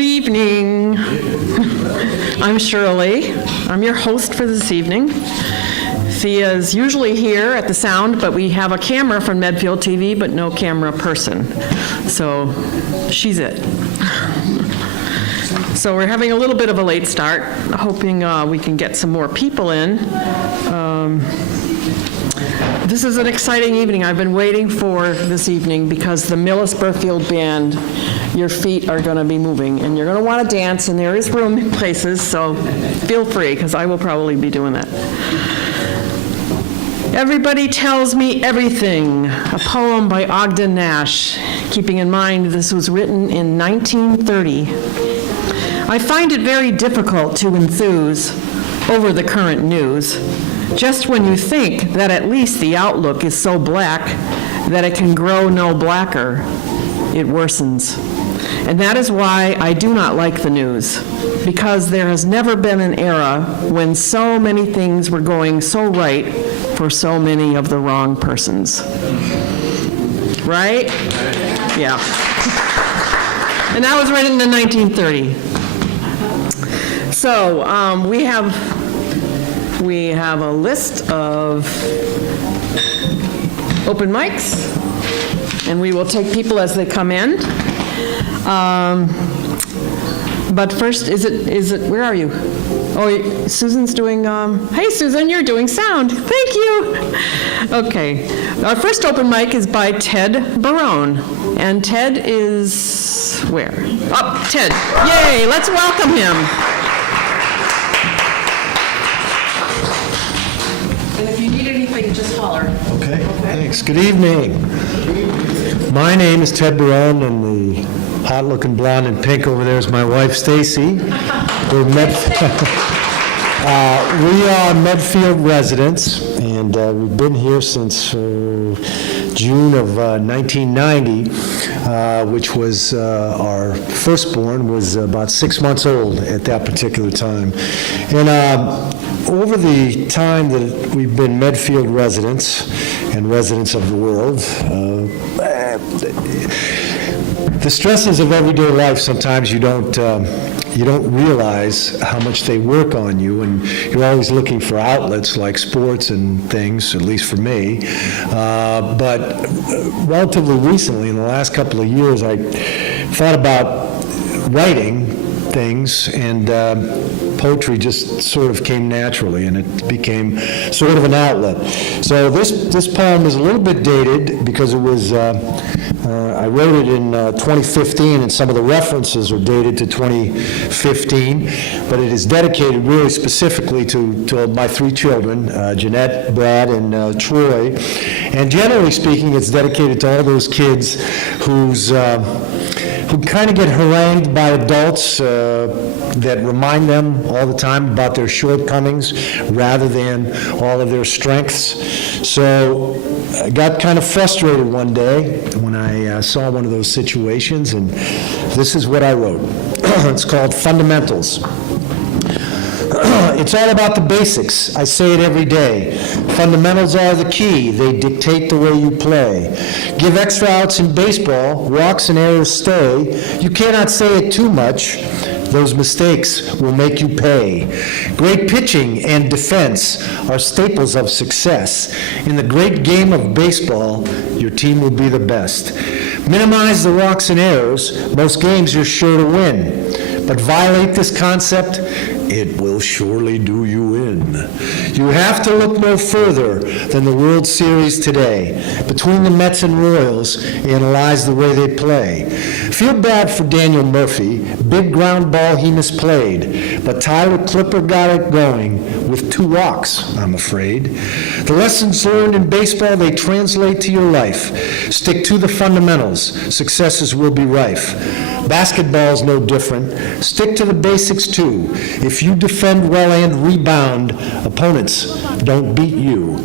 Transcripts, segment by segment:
Good evening. I'm Shirley. I'm your host for this evening. Thea's usually here at the sound, but we have a camera from Medfield TV, but no camera person. So she's it. So we're having a little bit of a late start, hoping we can get some more people in. This is an exciting evening. I've been waiting for this evening because the Millis-Berfield band, your feet are going to be moving, and you're going to want to dance, and there is room in places, so feel free, because I will probably be doing that. Everybody Tells Me Everything, a poem by Ogden Nash, keeping in mind this was written in 1930. I find it very difficult to enthuse over the current news, just when you think that at least the outlook is so black that it can grow no blacker, it worsens. And that is why I do not like the news, because there has never been an era when so many things were going so right for so many of the wrong persons. Right? Yeah. And that was written in 1930. So we have a list of open mics, and we will take people as they come in. But first, is it, where are you? Oh, Susan's doing, hey Susan, you're doing sound. Thank you. Okay. Our first open mic is by Ted Barone. And Ted is where? Oh, Ted. Yay, let's welcome him. And if you need anything, just holler. Okay, thanks. Good evening. My name is Ted Barone, and the hot-looking blonde in pink over there is my wife, Stacy. We are Medfield residents, and we've been here since June of 1990, which was our firstborn was about 6 months old at that particular time. And over the time that we've been Medfield residents and residents of the world, the stresses of everyday life, sometimes you don't realize how much they work on you, and you're always looking for outlets like sports and things, at least for me. But relatively recently, in the last couple of years, I thought about writing things, and poetry just sort of came naturally, and it became sort of an outlet. So this poem is a little bit dated because it was I wrote it in 2015, and some of the references are dated to 2015, but it is dedicated really specifically to my three children, Jeanette, Brad, and Troy. And generally speaking, it's dedicated to all those kids who kind of get harangued by adults that remind them all the time about their shortcomings rather than all of their strengths. So I got kind of frustrated one day when I saw one of those situations, and this is what I wrote. It's called Fundamentals. It's all about the basics. I say it every day. Fundamentals are the key. They dictate the way you play. Give extra outs in baseball. Walks and errors stay. You cannot say it too much. Those mistakes will make you pay. Great pitching and defense are staples of success. In the great game of baseball, your team will be the best. Minimize the walks and errors. Most games you're sure to win. But violate this concept, it will surely do you in. You have to look no further than the World Series today. Between the Mets and Royals, analyze the way they play. Feel bad for Daniel Murphy. Big ground ball he misplayed. But Tyler Clipper got it going with 2 walks, I'm afraid. The lessons learned in baseball, they translate to your life. Stick to the fundamentals. Successes will be rife. Basketball's no different. Stick to the basics too. If you defend well and rebound, opponents don't beat you.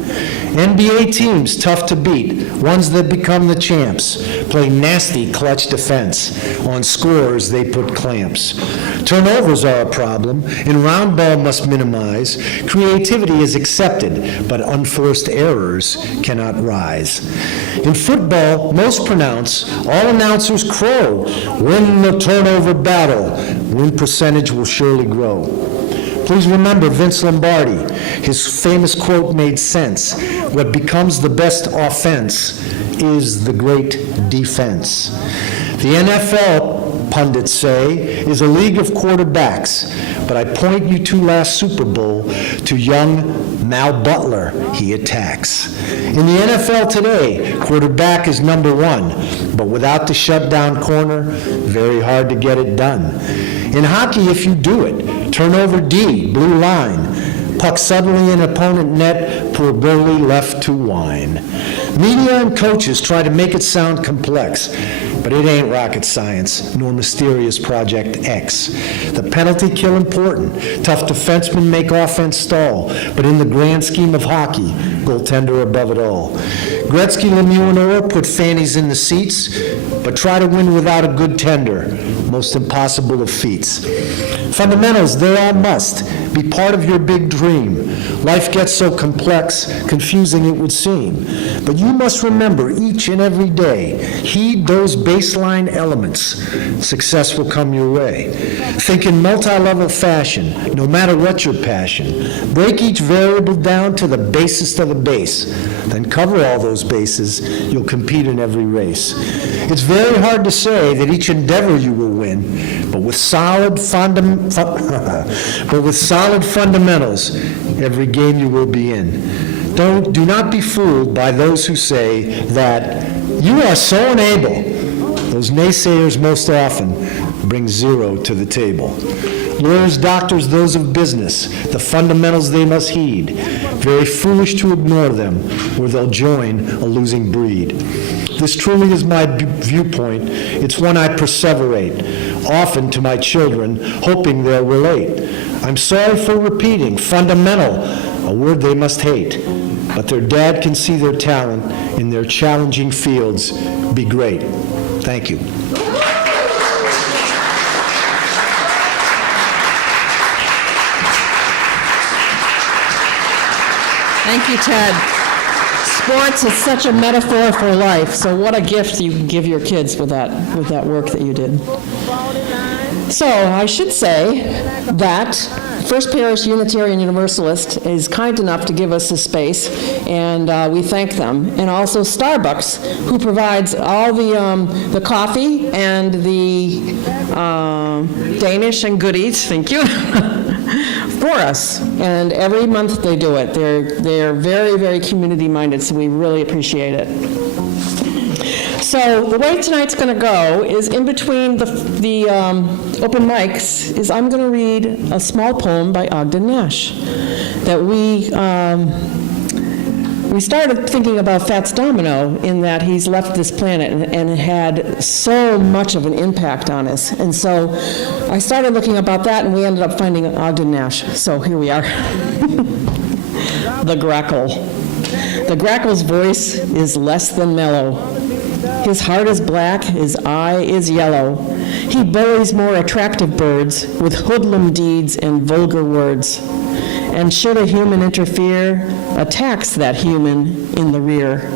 NBA teams tough to beat, ones that become the champs, play nasty clutch defense. On scores, they put clamps. Turnovers are a problem, and round ball must minimize. Creativity is accepted, but unforced errors cannot rise. In football, most pronounce, all announcers crow. Win win the turnover battle. Win percentage will surely grow. Please remember Vince Lombardi. His famous quote made sense. What becomes the best offense is the great defense. The NFL, pundits say, is a league of quarterbacks, but I point you to last Super Bowl to young Mal Butler he attacks. In the NFL today, quarterback is number one, but without the shutdown corner, very hard to get it done. In hockey, if you do it, turnover D, blue line, puck suddenly in opponent net, poor goalie left to whine. Media and coaches try to make it sound complex, but it ain't rocket science, nor mysterious Project X. The penalty kill important. Tough defensemen make offense stall, but in the grand scheme of hockey, goaltender above it all. Gretzky, Lemieux, and Orr put fannies in the seats, but try to win without a good tender. Most impossible of feats. Fundamentals, they all must be part of your big dream. Life gets so complex, confusing it would seem. But you must remember each and every day, heed those baseline elements. Success will come your way. Think in multi-level fashion, no matter what your passion. Break each variable down to the basest of the base. Then cover all those bases, you'll compete in every race. It's very hard to say that each endeavor you will win, but with solid fundamentals, every game you will be in. Do not be fooled by those who say that you are so unable. Those naysayers most often bring zero to the table. Lawyers, doctors, those of business, the fundamentals they must heed. Very foolish to ignore them, or they'll join a losing breed. This truly is my viewpoint. It's one I perseverate, often to my children, hoping they'll relate. I'm sorry for repeating, fundamental, a word they must hate. But their dad can see their talent in their challenging fields. Be great. Thank you. Thank you, Ted. Sports is such a metaphor for life, so what a gift you can give your kids with that work that you did. So I should say that First Parish Unitarian Universalist is kind enough to give us this space, and we thank them. And also Starbucks, who provides all the coffee and the Danish and goodies, thank you, for us. And every month they do it. They're very, very community-minded, so we really appreciate it. So the way tonight's going to go is in between the open mics is I'm going to read a small poem by Ogden Nash that we started thinking about Fats Domino in that he's left this planet and had so much of an impact on us. And so I started looking about that, and we ended up finding Ogden Nash. So here we are. The Grackle. The Grackle's voice is less than mellow. His heart is black, his eye is yellow. He bullies more attractive birds with hoodlum deeds and vulgar words. And should a human interfere, attacks that human in the rear.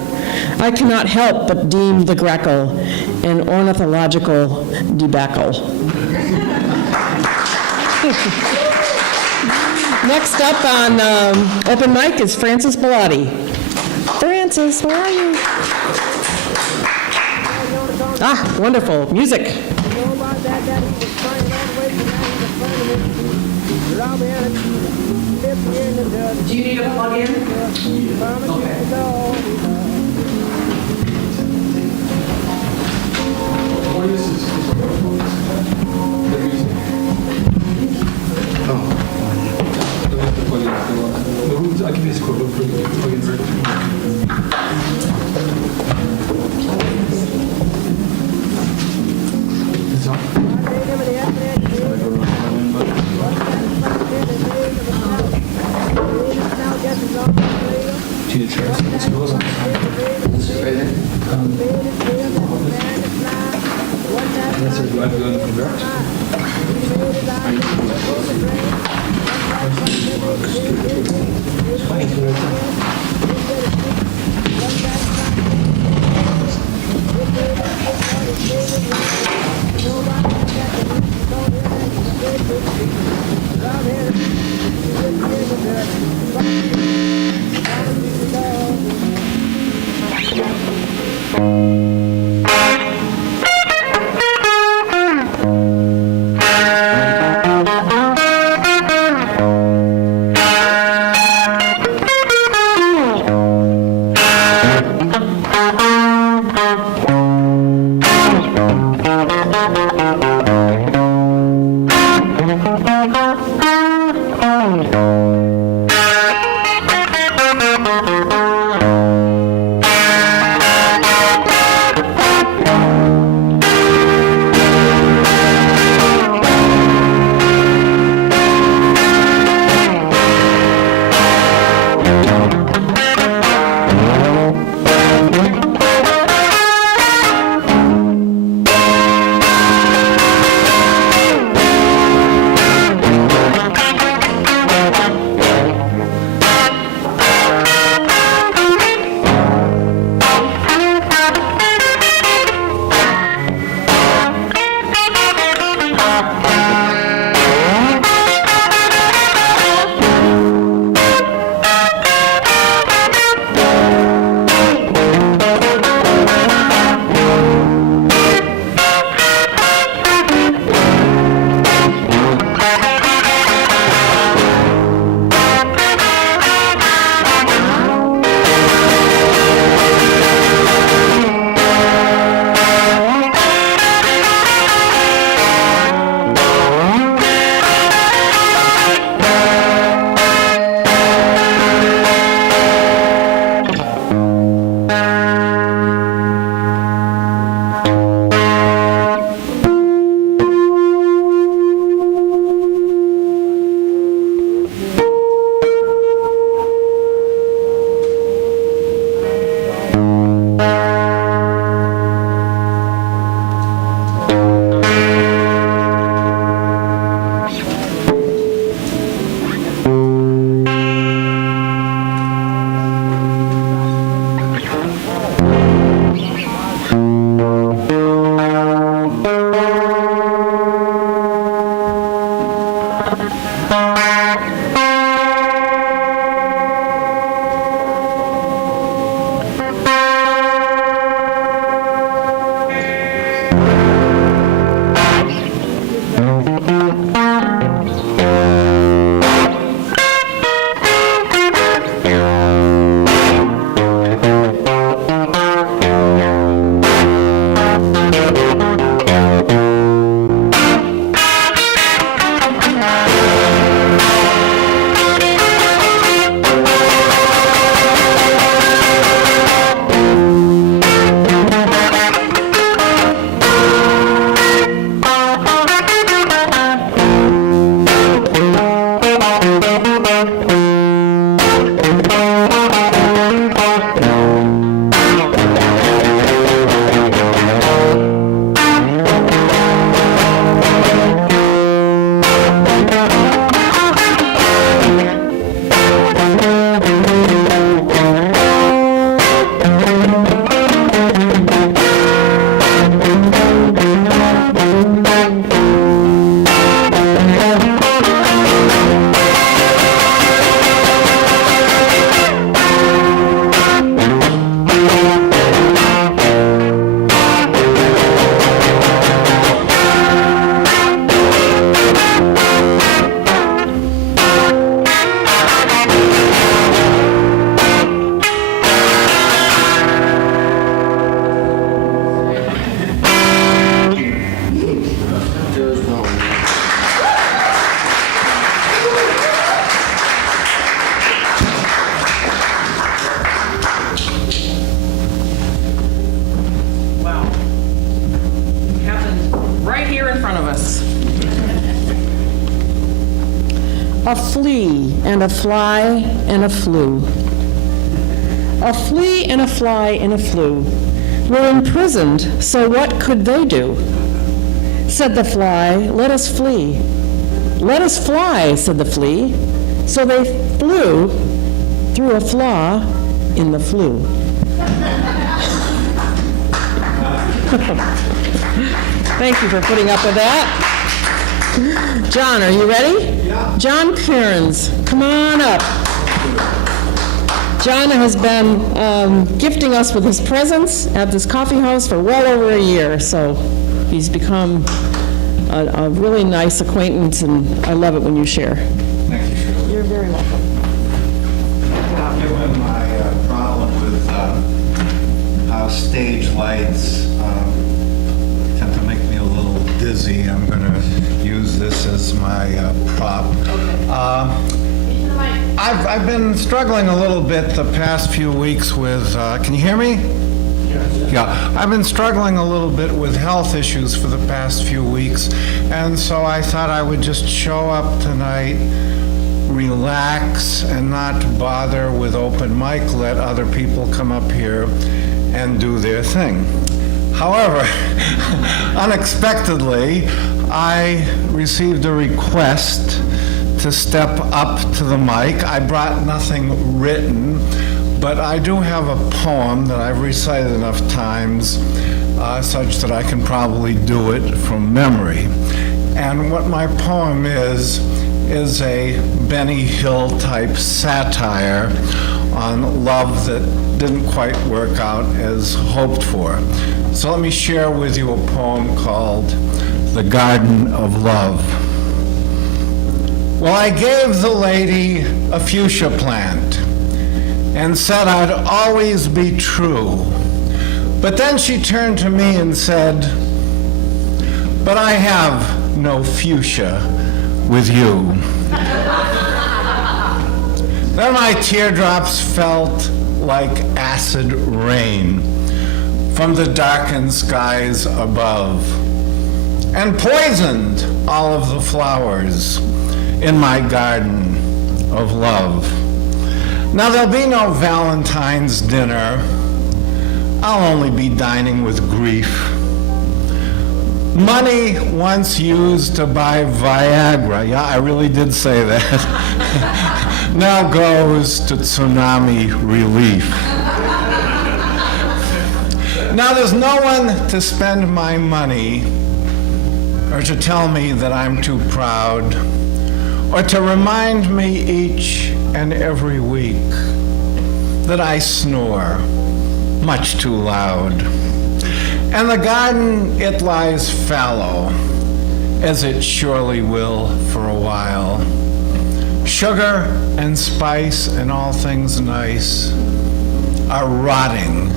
I cannot help but deem the Grackle an ornithological debacle. Next up on open mic is Francis Bellotti. Francis, where are you? Ah, wonderful. Music. Do you need a plug-in? Okay. I'll give you this quote. Plug-in for A flea and a fly and a flew. A flea and a fly and a flew were imprisoned, so what could they do? Said the fly, let us flee. Let us fly, said the flea. So they flew through a flaw in the flue. Thank you for putting up with that. John, are you ready? Yeah. John Kearns, come on up. John has been gifting us with his presence at this coffee house for well over a year, so he's become a really nice acquaintance, and I love it when you share. Thank you, Shirley. You're very welcome. Given my problem with how stage lights tend to make me a little dizzy, I'm going to use this as my prop. I've been struggling a little bit the past few weeks with, can you hear me? Yeah, I've been struggling a little bit with health issues for the past few weeks, and so I thought I would just show up tonight, relax, and not bother with open mic, let other people come up here and do their thing. However, unexpectedly, I received a request to step up to the mic. I brought nothing written, but I do have a poem that I've recited enough times such that I can probably do it from memory. And what my poem is a Benny Hill type satire on love that didn't quite work out as hoped for. So let me share with you a poem called The Garden of Love. Well, I gave the lady a fuchsia plant and said I'd always be true. But then she turned to me and said, but I have no fuchsia with you. Then my teardrops felt like acid rain from the darkened skies above and poisoned all of the flowers in my garden of love. Now there'll be no Valentine's dinner. I'll only be dining with grief. Money once used to buy Viagra, yeah, I really did say that, now goes to tsunami relief. Now there's no one to spend my money or to tell me that I'm too proud or to remind me each and every week that I snore much too loud. And the garden, it lies fallow, as it surely will for a while. Sugar and spice and all things nice are rotting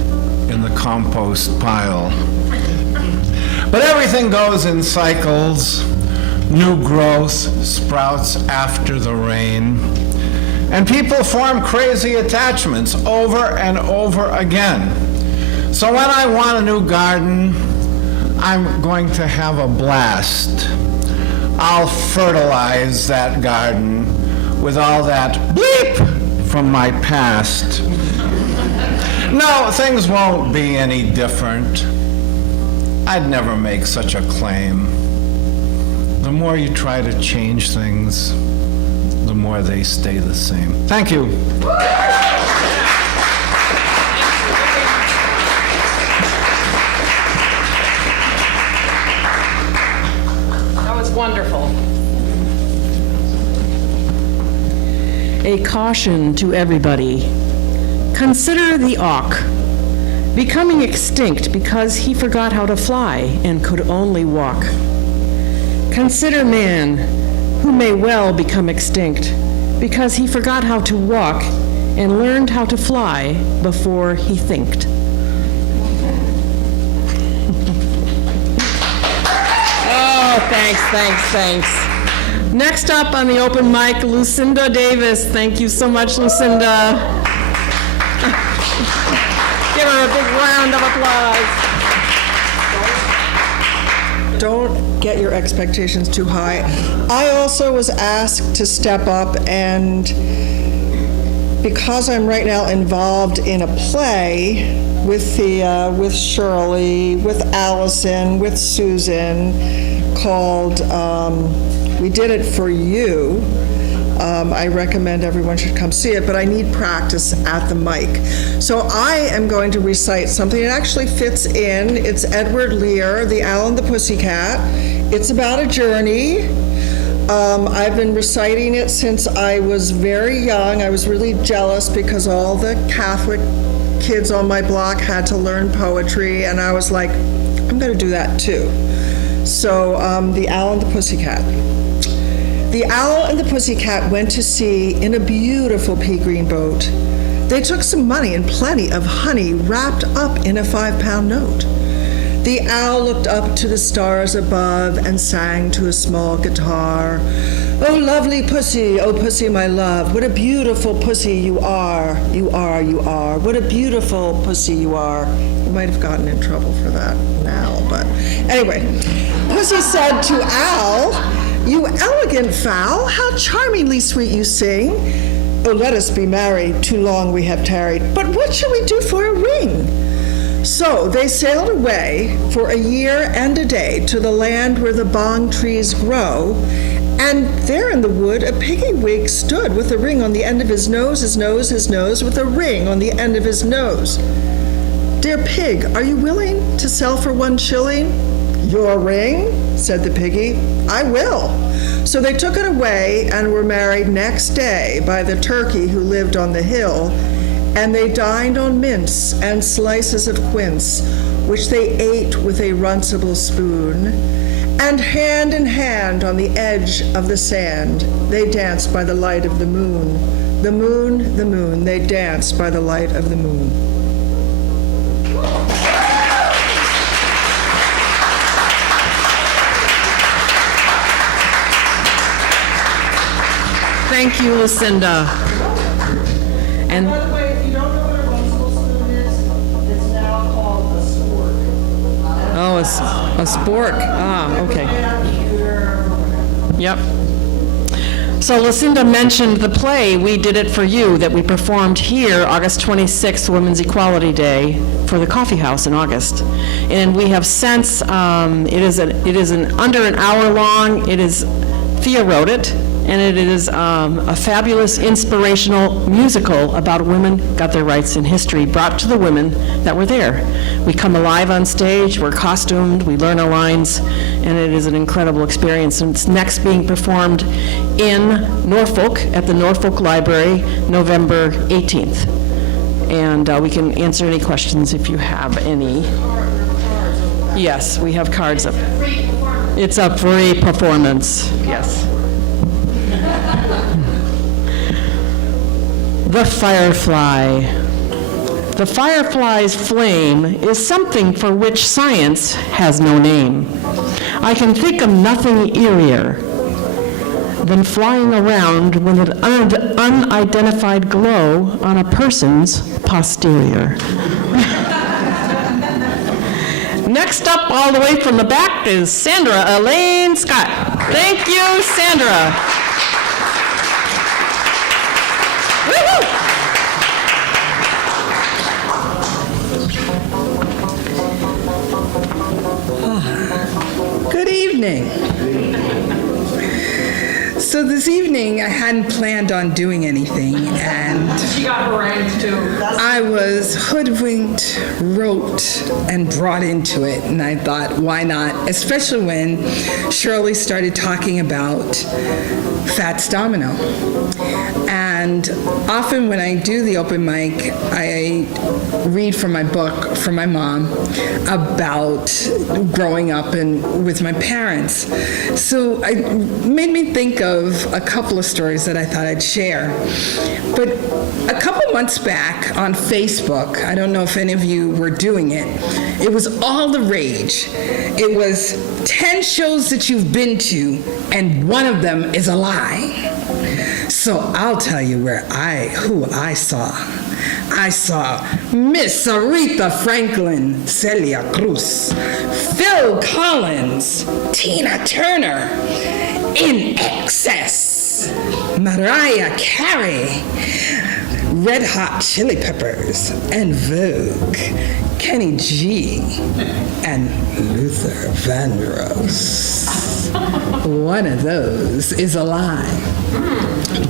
in the compost pile. But everything goes in cycles. New growth sprouts after the rain. And people form crazy attachments over and over again. So when I want a new garden, I'm going to have a blast. I'll fertilize that garden with all that bleep from my past. No, things won't be any different. I'd never make such a claim. The more you try to change things, the more they stay the same. Thank you. That was wonderful. A caution to everybody. Consider the auk, becoming extinct because he forgot how to fly and could only walk. Consider man, who may well become extinct because he forgot how to walk and learned how to fly before he thinked. Oh, thanks. Next up on the open mic, Lucinda Davis. Thank you so much, Lucinda. Give her a big round of applause. Don't get your expectations too high. I also was asked to step up, and because I'm right now involved in a play with Shirley, with Allison, with Susan, called We Did It For You. I recommend everyone should come see it, but I need practice at the mic. So I am going to recite something that actually fits in. It's Edward Lear, The Owl and the Pussycat. It's about a journey. I've been reciting it since I was very young. I was really jealous because all the Catholic kids on my block had to learn poetry, and I was like, I'm going to do that too. So, The Owl and the Pussycat. The owl and the pussycat went to sea in a beautiful pea green boat. They took some money and plenty of honey wrapped up in a 5-pound note. The owl looked up to the stars above and sang to a small guitar. Oh, lovely pussy, oh, pussy, my love, what a beautiful pussy you are. You are. What a beautiful pussy you are. You might have gotten in trouble for that now, but anyway. Pussy said to Owl, you elegant fowl, how charmingly sweet you sing. Oh, let us be married, too long we have tarried. But what shall we do for a ring? So they sailed away for a year and a day to the land where the bong trees grow. And there in the wood, a piggy wig stood with a ring on the end of his nose, with a ring on the end of his nose. Dear pig, are you willing to sell for 1 shilling? Your ring? Said the piggy. I will. So they took it away and were married next day by the turkey who lived on the hill, and they dined on mince and slices of quince, which they ate with a runcible spoon, and hand in hand on the edge of the sand, they danced by the light of the moon. The moon, they danced by the light of the moon. Thank you, Lucinda. And By the way, if you don't know what a runcible spoon is, it's now called a spork. oh, a spork. Ah, okay. Yep. So Lucinda mentioned the play, We Did It For You, that we performed here August 26th, Women's Equality Day, for the Coffeehouse in August. And we have since, it is under an hour long. Thea wrote it, and it is a fabulous, inspirational musical about women got their rights in history, brought to the women that were there. We come alive on stage, we're costumed, we learn our lines, and it is an incredible experience. And it's next being performed in Norfolk, at the Norfolk Library, November 18th. And we can answer any questions if you have any. Yes, we have cards up. It's a free performance, yes. The firefly. The firefly's flame is something for which science has no name. I can think of nothing eerier than flying around with an unidentified glow on a person's posterior. Next up, all the way from the back, is Sandra Elaine Scott. Thank you, Sandra. Woo-hoo! Good evening. So this evening, I hadn't planned on doing anything, and She got harangued too. I was hoodwinked, roped, and brought into it, and I thought, why not? Especially when Shirley started talking about Fats Domino. And often when I do the open mic, I read from my book from my mom about growing up and with my parents. So it made me think of a couple of stories that I thought I'd share. But a couple months back on Facebook, I don't know if any of you were doing it, it was all the rage. It was 10 shows that you've been to, and one of them is a lie. So I'll tell you who I saw. I saw Miss Aretha Franklin, Celia Cruz, Phil Collins, Tina Turner, In Excess, Mariah Carey, Red Hot Chili Peppers, and Vogue, Kenny G, and Luther Vandross. One of those is a lie.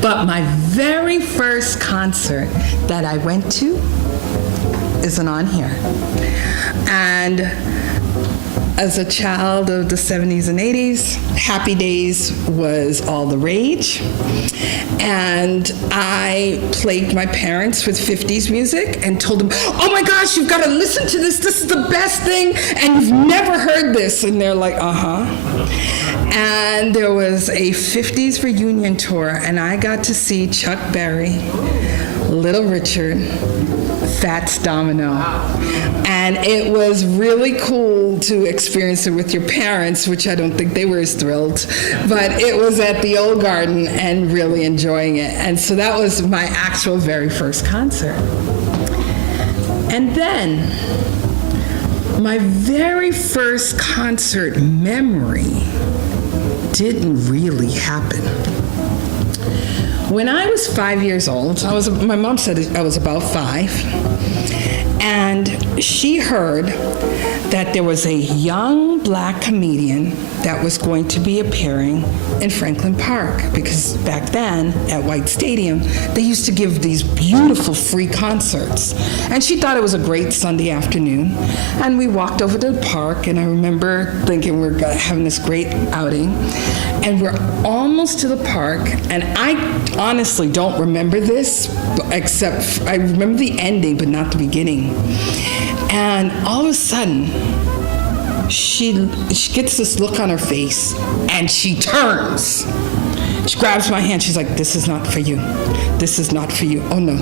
But my very first concert that I went to isn't on here. And as a child of the 70s and 80s, Happy Days was all the rage. And I plagued my parents with 50s music and told them, oh my gosh, you've got to listen to this. This is the best thing. And you've never heard this. And they're like, uh-huh. And there was a 50s reunion tour, and I got to see Chuck Berry, Little Richard, Fats Domino. And it was really cool to experience it with your parents, which I don't think they were as thrilled, but it was at the Old Garden and really enjoying it. And so that was my actual very first concert. And then my very first concert memory didn't really happen. When I was 5 years old, my mom said I was about 5, and she heard that there was a young black comedian that was going to be appearing in Franklin Park, because back then at White Stadium, they used to give these beautiful free concerts. And she thought it was a great Sunday afternoon. And we walked over to the park, and I remember thinking we're having this great outing. And we're almost to the park, and I honestly don't remember this, except I remember the ending, but not the beginning. And all of a sudden, she gets this look on her face, and she turns. She grabs my hand. She's like, this is not for you. This is not for you. Oh, no.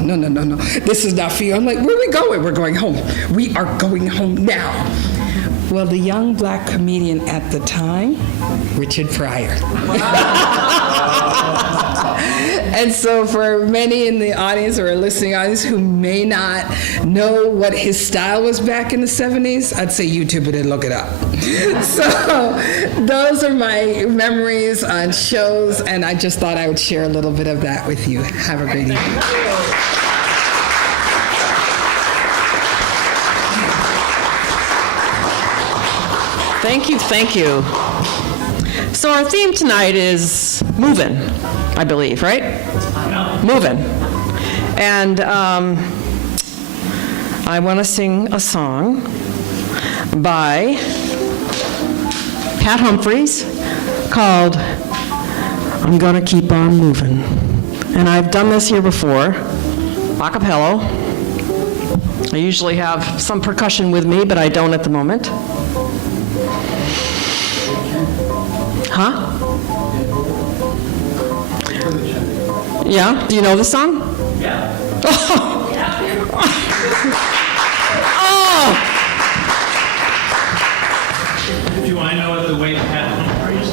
This is not for you. I'm like, where are we going? We're going home. We are going home now. Well, the young black comedian at the time, Richard Pryor. And so for many in the audience or listening audience who may not know what his style was back in the 70s, I'd say YouTube it and look it up. So those are my memories on shows, and I just thought I would share a little bit of that with you. Have a great evening. Thank you. So our theme tonight is Movin, I believe, right? Movin. And I want to sing a song by Pat Humphries called I'm gonna keep on moving. And I've done this here before, a cappella. I usually have some percussion with me, but I don't at the moment. Huh? Yeah, do you know the song? Yeah. Oh! Do I know it the way Pat Humphries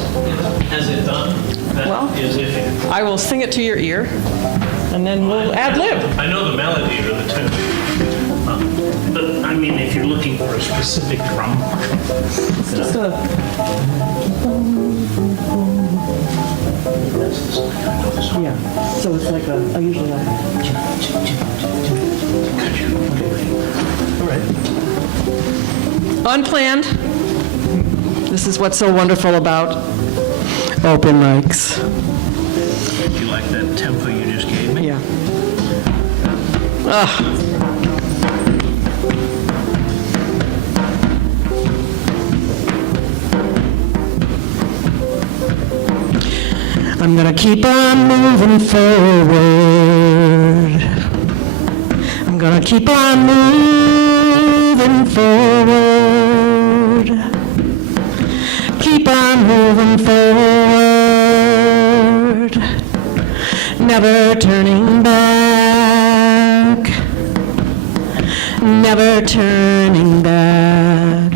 has it done? Well, That is if, I will sing it to your ear, and then we'll ad-lib. I know the melody or the tune. But, I mean, if you're looking for a specific drum part. Just a- Yeah, so it's like I usually like. Unplanned. This is what's so wonderful about open mics. Do you like that tempo you just gave me? Yeah. Ugh. I'm gonna keep on moving forward. I'm gonna keep on moving forward. Keep on moving forward. Never turning back. Never turning back.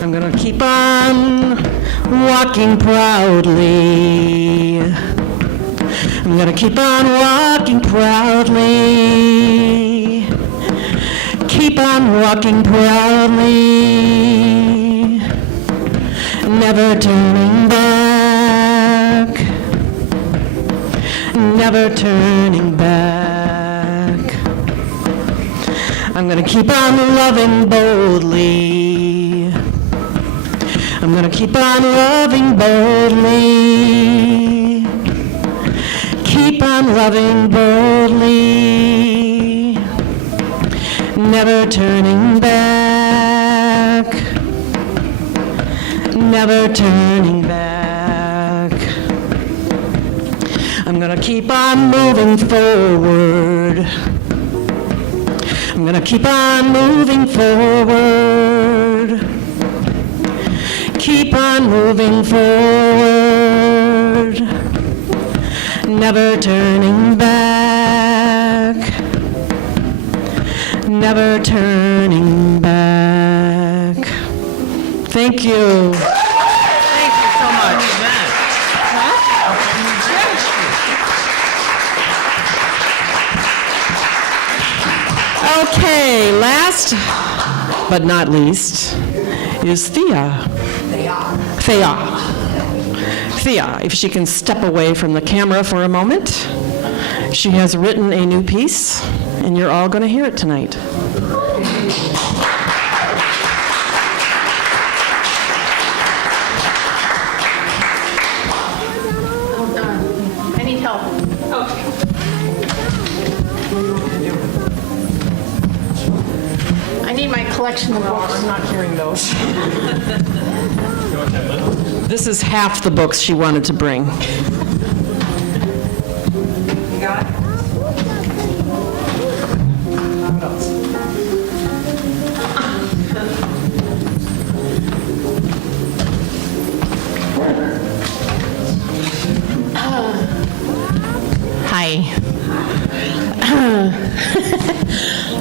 I'm gonna keep on walking proudly. I'm gonna keep on walking proudly. Keep on walking proudly. Never turning back. Never turning back. I'm gonna keep on loving boldly. I'm gonna keep on loving boldly. Keep on loving boldly. Never turning back. Never turning back. I'm gonna keep on moving forward. I'm gonna keep on moving forward. Keep on moving forward, never turning back, never turning back. Thank you. Thank you so much. Okay, last but not least is Thea. Thea, if she can step away from the camera for a moment. She has written a new piece, and you're all going to hear it tonight. Hold on. I need help. I need my collection of books. I'm not hearing those. This is half the books she wanted to bring. You got it? Hi.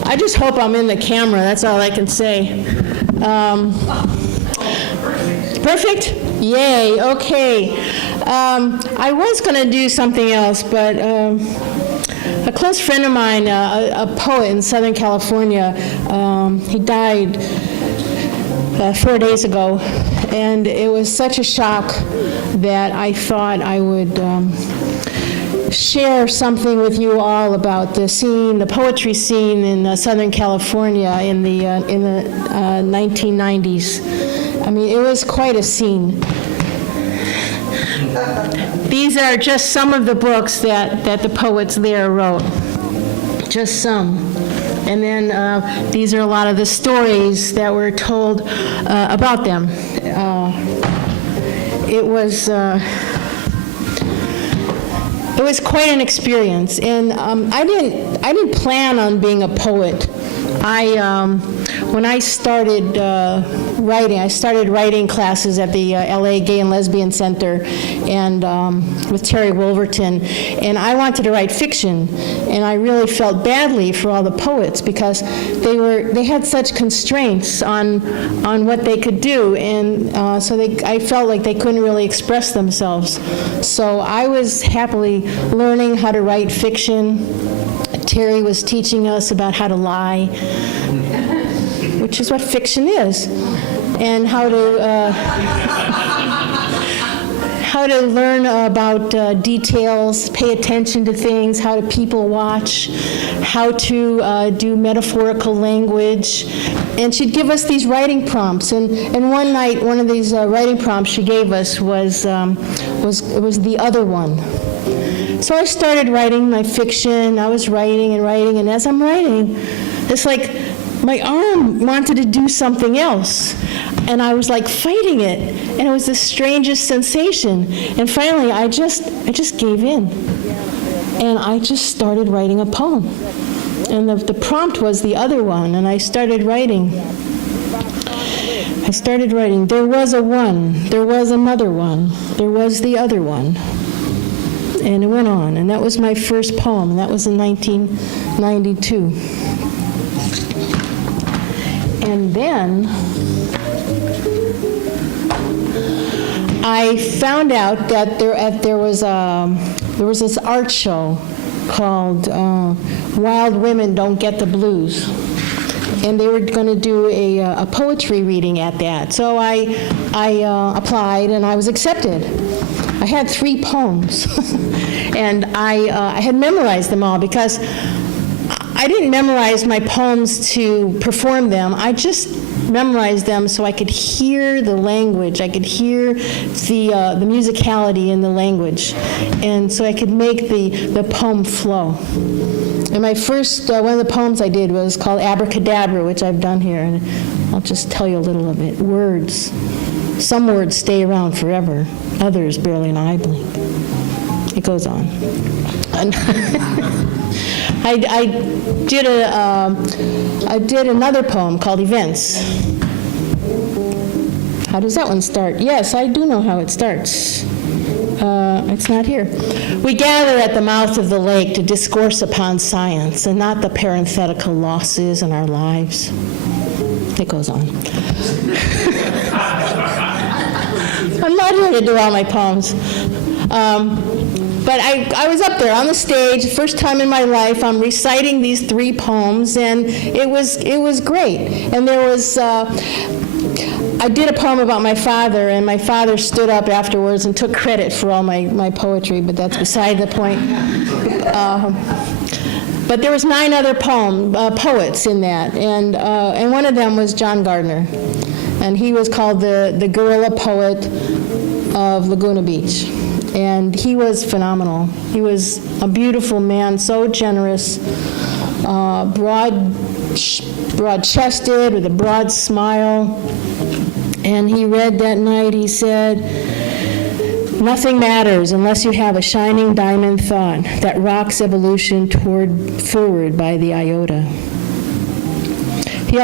I just hope I'm in the camera, that's all I can say. Perfect? Yay, okay. I was going to do something else, but a close friend of mine, a poet in Southern California, he died 4 days ago, and it was such a shock that I thought I would share something with you all about the scene, the poetry scene in Southern California in the 1990s. I mean, it was quite a scene. These are just some of the books that the poets there wrote, just some. And then these are a lot of the stories that were told about them. It was it was quite an experience, and I didn't plan on being a poet. When I started writing, I started writing classes at the LA Gay and Lesbian Center and with Terry Wolverton, and I wanted to write fiction, and I really felt badly for all the poets because they had such constraints on what they could do, and I felt like they couldn't really express themselves. So I was happily learning how to write fiction. Terry was teaching us about how to lie, which is what fiction is, and how to learn about details, pay attention to things, how to people watch, how to do metaphorical language. And she'd give us these writing prompts. And one night, one of these writing prompts she gave us was the other one. So I started writing my fiction. I was writing, and as I'm writing, it's like my arm wanted to do something else, and I was like fighting it, and it was the strangest sensation. And finally, I just gave in, and I just started writing a poem. And the prompt was the other one, and I started writing. There was a one, there was another one, there was the other one. And it went on, and that was my first poem. That was in 1992. And then I found out that there was this art show called Wild Women Don't Get the Blues. And they were going to do a poetry reading at that. So I applied, and I was accepted. I had 3 poems, and I had memorized them all because I didn't memorize my poems to perform them. I just memorized them so I could hear the language. I could hear the musicality in the language, and so I could make the poem flow. And my first, one of the poems I did was called Abracadabra, which I've done here, and I'll just tell you a little of it. Words. Some words stay around forever. Others barely an eye blink. It goes on. And I did another poem called Events. How does that one start? Yes, I do know how it starts. It's not here. We gather at the mouth of the lake to discourse upon science and not the parenthetical losses in our lives. It goes on. I'm not here to do all my poems. But I was up there on the stage, first time in my life. I'm reciting these 3 poems, and it was great. And there was, I did a poem about my father, and my father stood up afterwards and took credit for all my poetry, but that's beside the point. But there was 9 other poets in that, and one of them was John Gardner. And he was called the guerrilla poet of Laguna Beach. And he was phenomenal. He was a beautiful man, so generous, broad-chested, with a broad smile. And he read that night, he said, "Nothing matters unless you have a shining diamond thought that rocks evolution forward by the iota." He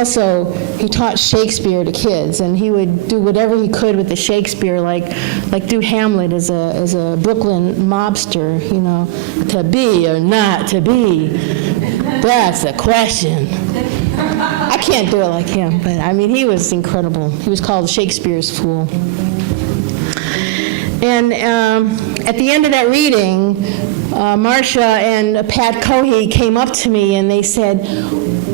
taught Shakespeare to kids, and he would do whatever he could with the Shakespeare, like do Hamlet as a Brooklyn mobster, you know, to be or not to be. That's the question. I can't do it like him, but I mean, he was incredible. He was called Shakespeare's fool. And at the end of that reading, Marcia and Pat Cohey came up to me and they said,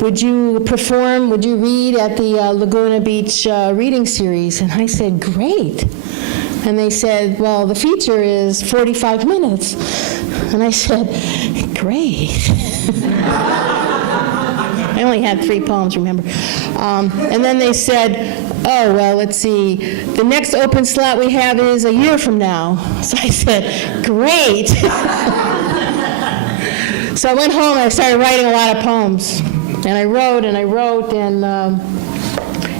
would you read at the Laguna Beach reading series? And I said, great. And they said, well, the feature is 45 minutes. And I said, great. I only had 3 poems, remember. And then they said, oh, well, let's see. The next open slot we have is a year from now. So I said, great. So I went home and I started writing a lot of poems. And I wrote, and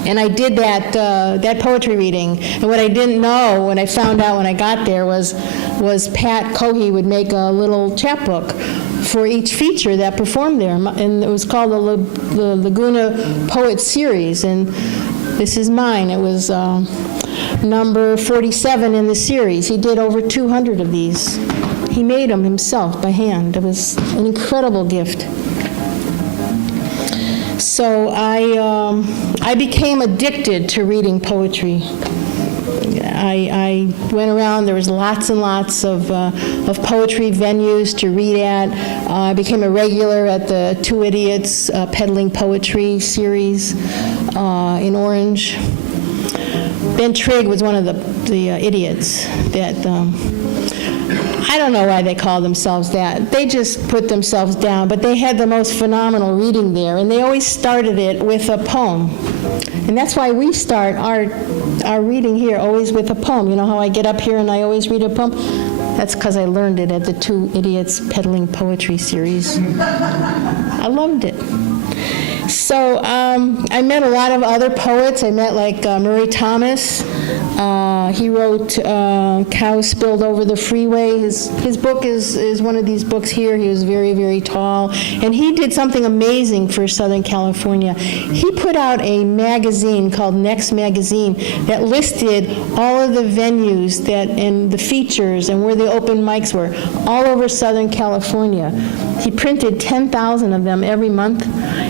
And I did that poetry reading. And what I didn't know, when I found out when I got there, was Pat Cohey would make a little chapbook for each feature that performed there. And it was called the Laguna Poet Series. And this is mine. It was number 47 in the series. He did over 200 of these. He made them himself by hand. It was an incredible gift. So I became addicted to reading poetry. I went around, there was lots and lots of poetry venues to read at. I became a regular at the Two Idiots Peddling Poetry series in Orange. Ben Trigg was one of the idiots that, I don't know why they call themselves that. They just put themselves down, but they had the most phenomenal reading there, and they always started it with a poem. And that's why we start our reading here always with a poem. You know how I get up here and I always read a poem? That's because I learned it at the Two Idiots Peddling Poetry series. I loved it. So I met a lot of other poets. I met like Murray Thomas. He wrote Cow Spilled Over the Freeway. His book is one of these books here. He was very, very tall. And he did something amazing for Southern California. He put out a magazine called Next Magazine that listed all of the venues and the features and where the open mics were all over Southern California. He printed 10,000 of them every month,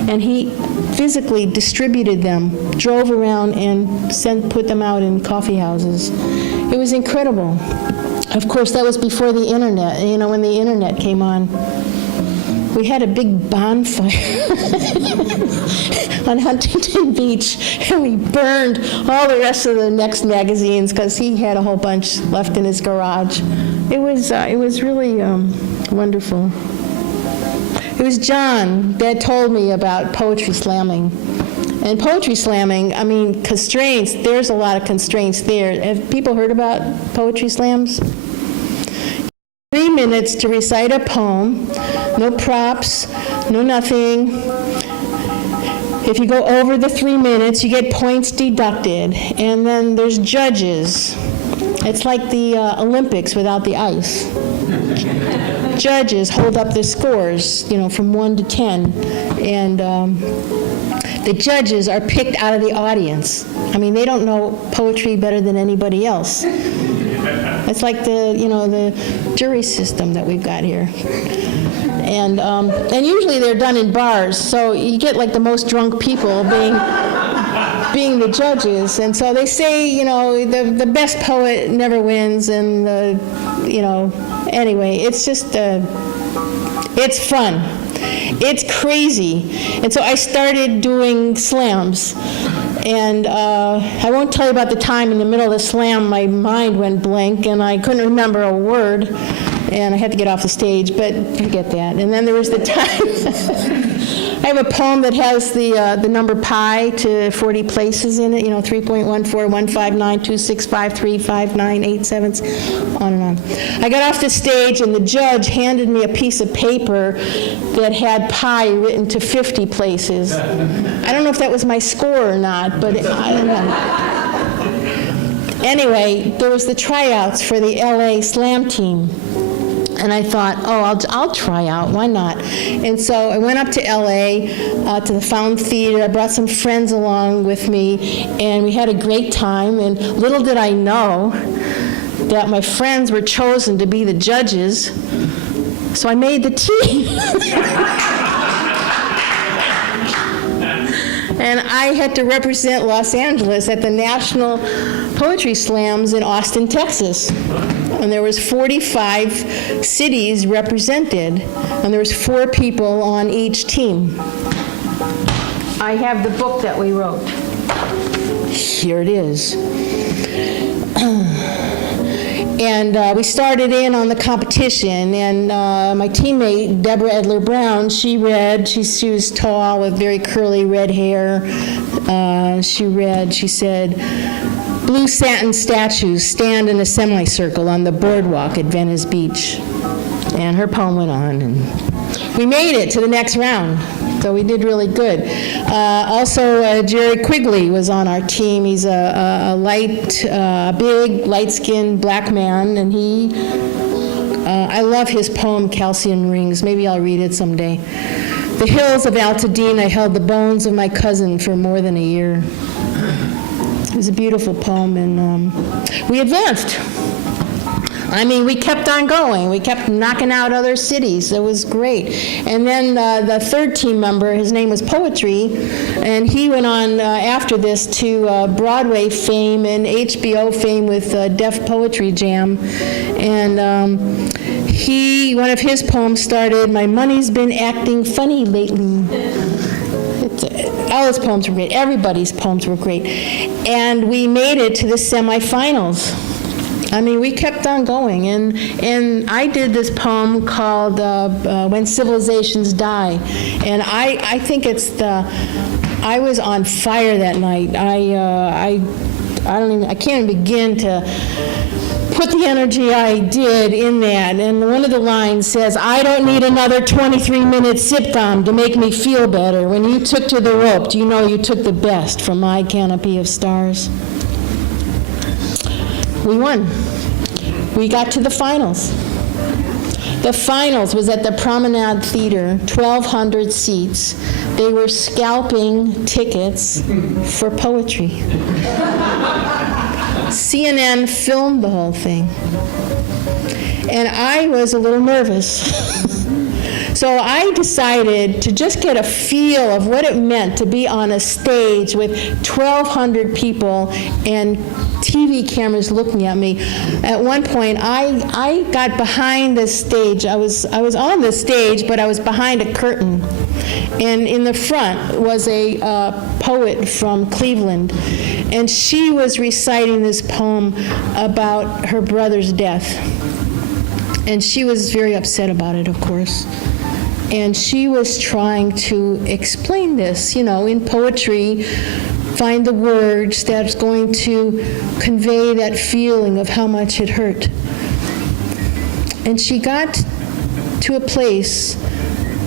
and he physically distributed them, drove around and put them out in coffee houses. It was incredible. Of course, that was before the internet. You know, when the internet came on, we had a big bonfire on Huntington Beach, and we burned all the rest of the Next magazines because he had a whole bunch left in his garage. It was really wonderful. It was John that told me about poetry slamming. And poetry slamming, I mean, constraints, there's a lot of constraints there. Have people heard about poetry slams? 3 minutes to recite a poem, no props, no nothing. If you go over the 3 minutes, you get points deducted. And then there's judges. It's like the Olympics without the ice. Judges hold up the scores, you know, from 1 to 10, and the judges are picked out of the audience. I mean, they don't know poetry better than anybody else. It's like the jury system that we've got here. And usually they're done in bars, so you get like the most drunk people being the judges. And so they say, you know, the best poet never wins, and anyway, it's just, it's fun. It's crazy. And so I started doing slams. And I won't tell you about the time in the middle of the slam, my mind went blank, and I couldn't remember a word, and I had to get off the stage, but forget that. And then there was the time. I have a poem that has the number pi to 40 places in it, 3.1415926535987, on and on. I got off the stage, and the judge handed me a piece of paper that had pi written to 50 places. I don't know if that was my score or not, but I don't know. Anyway, there was the tryouts for the LA Slam team. And I thought, I'll try out, why not? And so I went up to LA, to the Fountain Theater. I brought some friends along with me, and we had a great time. And little did I know that my friends were chosen to be the judges, so I made the team. And I had to represent Los Angeles at the National Poetry Slams in Austin, Texas. And there was 45 cities represented, and there was 4 people on each team. I have the book that we wrote. Here it is. And we started in on the competition, and my teammate, Deborah Edler-Brown, she was tall with very curly red hair. She said, "Blue satin statues stand in a semicircle on the boardwalk at Venice Beach." And her poem went on, and we made it to the next round. So we did really good. Also, Jerry Quigley was on our team. He's a big, light-skinned black man, and I love his poem, Calcium Rings. Maybe I'll read it someday. The hills of Altadene, I held the bones of my cousin for more than a year. It was a beautiful poem, and we advanced. I mean, we kept on going. We kept knocking out other cities. It was great. And then the third team member, his name was Poetry, and he went on after this to Broadway fame and HBO fame with Def Poetry Jam. And one of his poems started, "My money's been acting funny lately." All his poems were great. Everybody's poems were great. And we made it to the semifinals. I mean, we kept on going, and I did this poem called "When Civilizations Die," and I think I was on fire that night. I can't even begin to put the energy I did in that. And one of the lines says, "I don't need another 23-minute sitcom to make me feel better. When you took to the rope, you know you took the best from my canopy of stars." We won. We got to the finals. The finals was at the Promenade Theater, 1,200 seats. They were scalping tickets for poetry. CNN filmed the whole thing. And I was a little nervous. So I decided to just get a feel of what it meant to be on a stage with 1,200 people and TV cameras looking at me. At one point, I got behind the stage. I was on the stage, but I was behind a curtain. And in the front was a poet from Cleveland, and she was reciting this poem about her brother's death. And she was very upset about it, of course. And she was trying to explain this, in poetry, find the words that's going to convey that feeling of how much it hurt. And she got to a place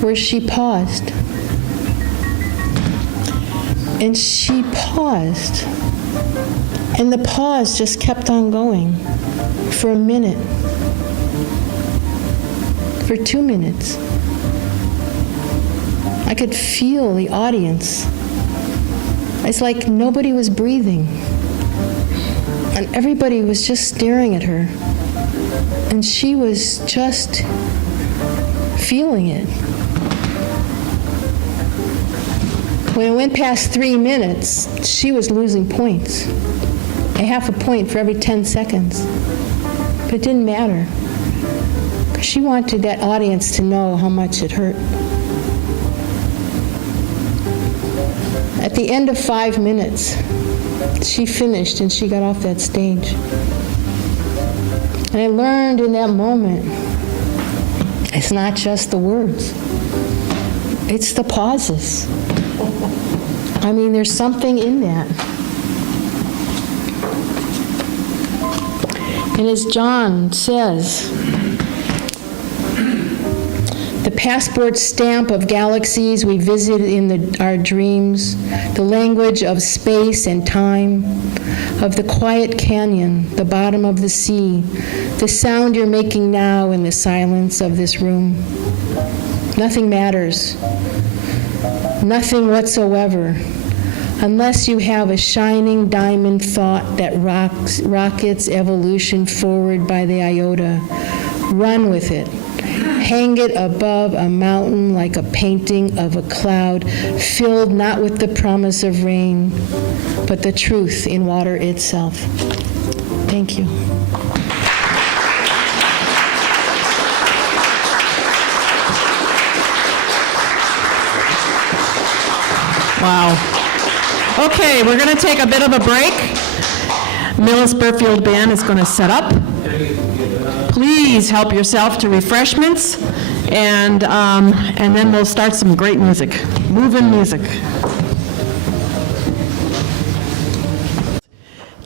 where she paused. And she paused. And the pause just kept on going for a minute, for 2 minutes. I could feel the audience. It's like nobody was breathing. And everybody was just staring at her. And she was just feeling it. When it went past 3 minutes, she was losing points. A half a point for every 10 seconds. But it didn't matter. Because she wanted that audience to know how much it hurt. At the end of 5 minutes, she finished and she got off that stage. And I learned in that moment, it's not just the words, it's the pauses. I mean, there's something in that. And as John says, the passport stamp of galaxies we visit in our dreams, the language of space and time, of the quiet canyon, the bottom of the sea, the sound you're making now in the silence of this room. Nothing matters. Nothing whatsoever, unless you have a shining diamond thought that rockets evolution forward by the iota. Run with it. Hang it above a mountain like a painting of a cloud, filled not with the promise of rain, but the truth in water itself. Thank you. Wow. Okay, we're going to take a bit of a break. Millis-Berfield Band is going to set up. Please help yourself to refreshments, and then we'll start some great music. Movin' music.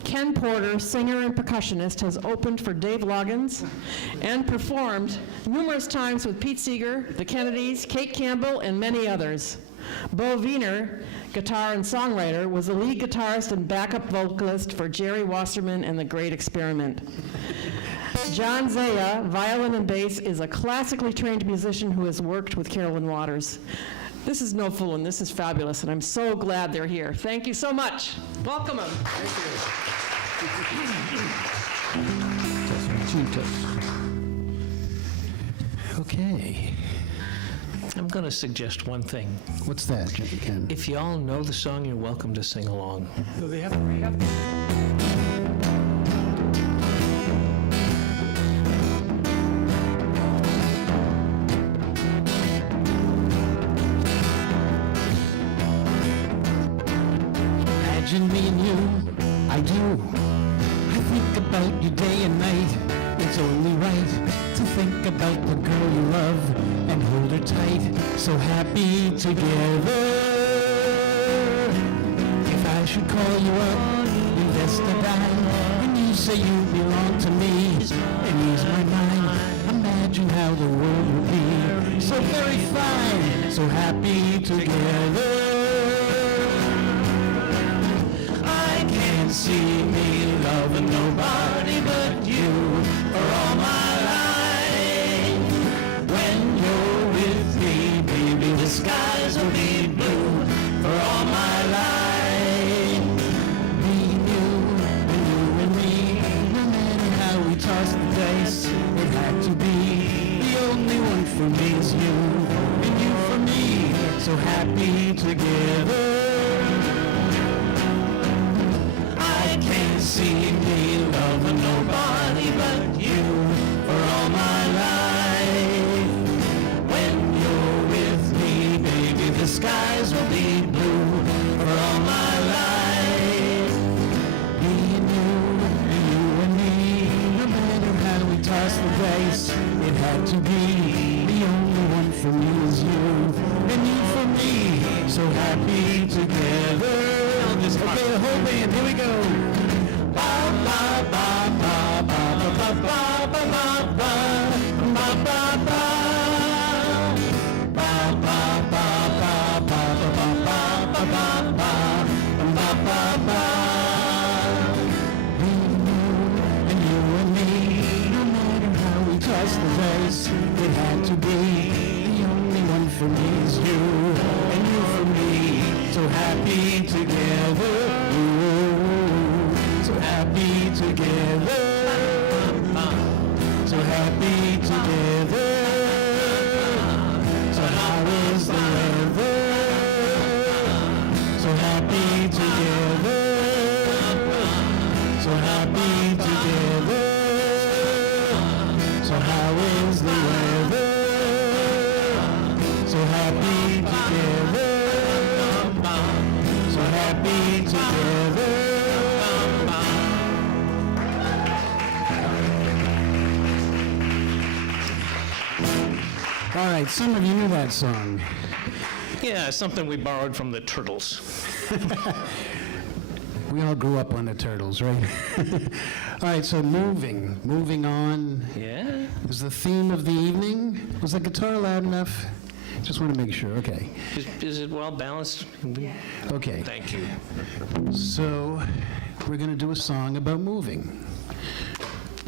Ken Porter, singer and percussionist, has opened for Dave Loggins and performed numerous times with Pete Seeger, the Kennedys, Kate Campbell, and many others. Bo Wiener, guitar and songwriter, was the lead guitarist and backup vocalist for Jerry Wasserman and The Great Experiment. John Zaya, violin and bass, is a classically trained musician who has worked with Carolyn Waters. This is no fooling, this is fabulous, and I'm so glad they're here. Thank you so much. Welcome them. Okay. I'm going to suggest one thing. What's that, Ken? If you all know the song, you're welcome to sing along. So they have to re-up. Imagine me and you, I do. I think about you day and night. It's only right to think about the girl you love and hold her tight. So happy together. If I should call you up, invest a dime, and you say you belong to me, and ease my mind. Imagine how the world would be so very fine, so happy together. See me loving nobody but you for all my life. When you're with me, baby, the skies will be blue for all my life. Me and you and me, no matter how we toss the dice, it had to be. The only one for me is you, and you for me, so happy together. See me loving nobody but you for all my life. When you're with me, baby, the skies will be blue for all my life. Me and you and me, no matter how we toss the dice, it had to be. The only one for me is you, and you for me, so happy together. Okay, the whole band, here we go. It had to be. The only one for me is you, and you for me, so happy together. Ooh, so happy together. So happy together. So how is the weather? So happy together. So happy together. So how is the weather? So happy together. So happy together. All right, some of you knew that song. Yeah, something we borrowed from the Turtles. We all grew up on the Turtles, right? All right, so moving on. Yeah? Is the theme of the evening? Was the guitar loud enough? Just want to make sure, okay. Is it well balanced? Okay. Thank you. So, we're going to do a song about moving,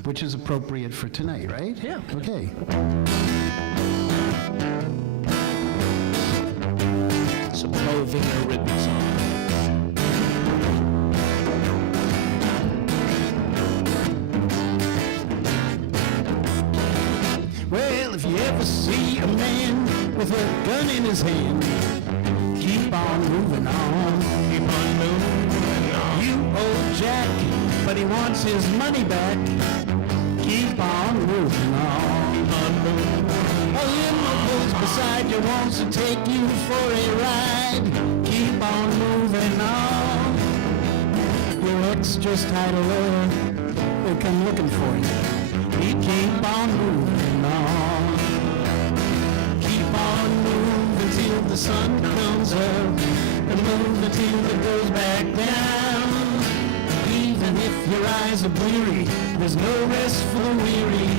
which is appropriate for tonight, right? Yeah. Okay. It's a Bo Wiener written song. Well, if you ever see a man with a gun in his hand, keep on moving on. Keep on moving on. You owe Jack, but he wants his money back. Keep on moving on. Keep on moving on. A limo pulls beside you, wants to take you for a ride. Keep on moving on. Your ex just had a lawyer, they'll come looking for you. Keep on moving on. Keep on moving till the sun comes up, and move until it goes back down. Even if your eyes are bleary, there's no rest for the weary.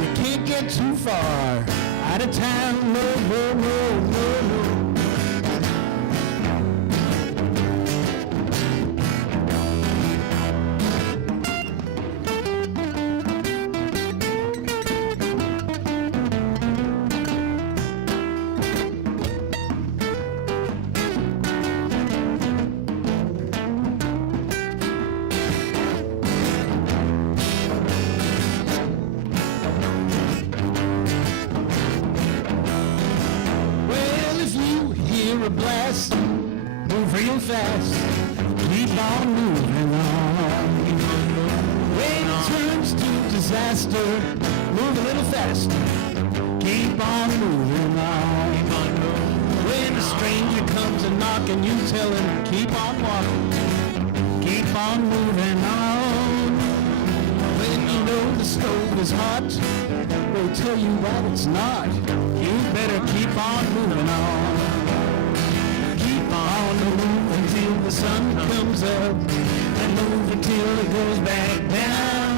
You can't get too far out of town, no, no, no, no, no. glass. Move real fast. Keep on moving on. When it turns to disaster, move a little faster. Keep on moving on. When a stranger comes a knocking, you tell him, keep on walking. Keep on moving on. When you know the stove is hot, they'll tell you that it's not. You better keep on moving on. Keep on moving until the sun comes up, and move until it goes back down.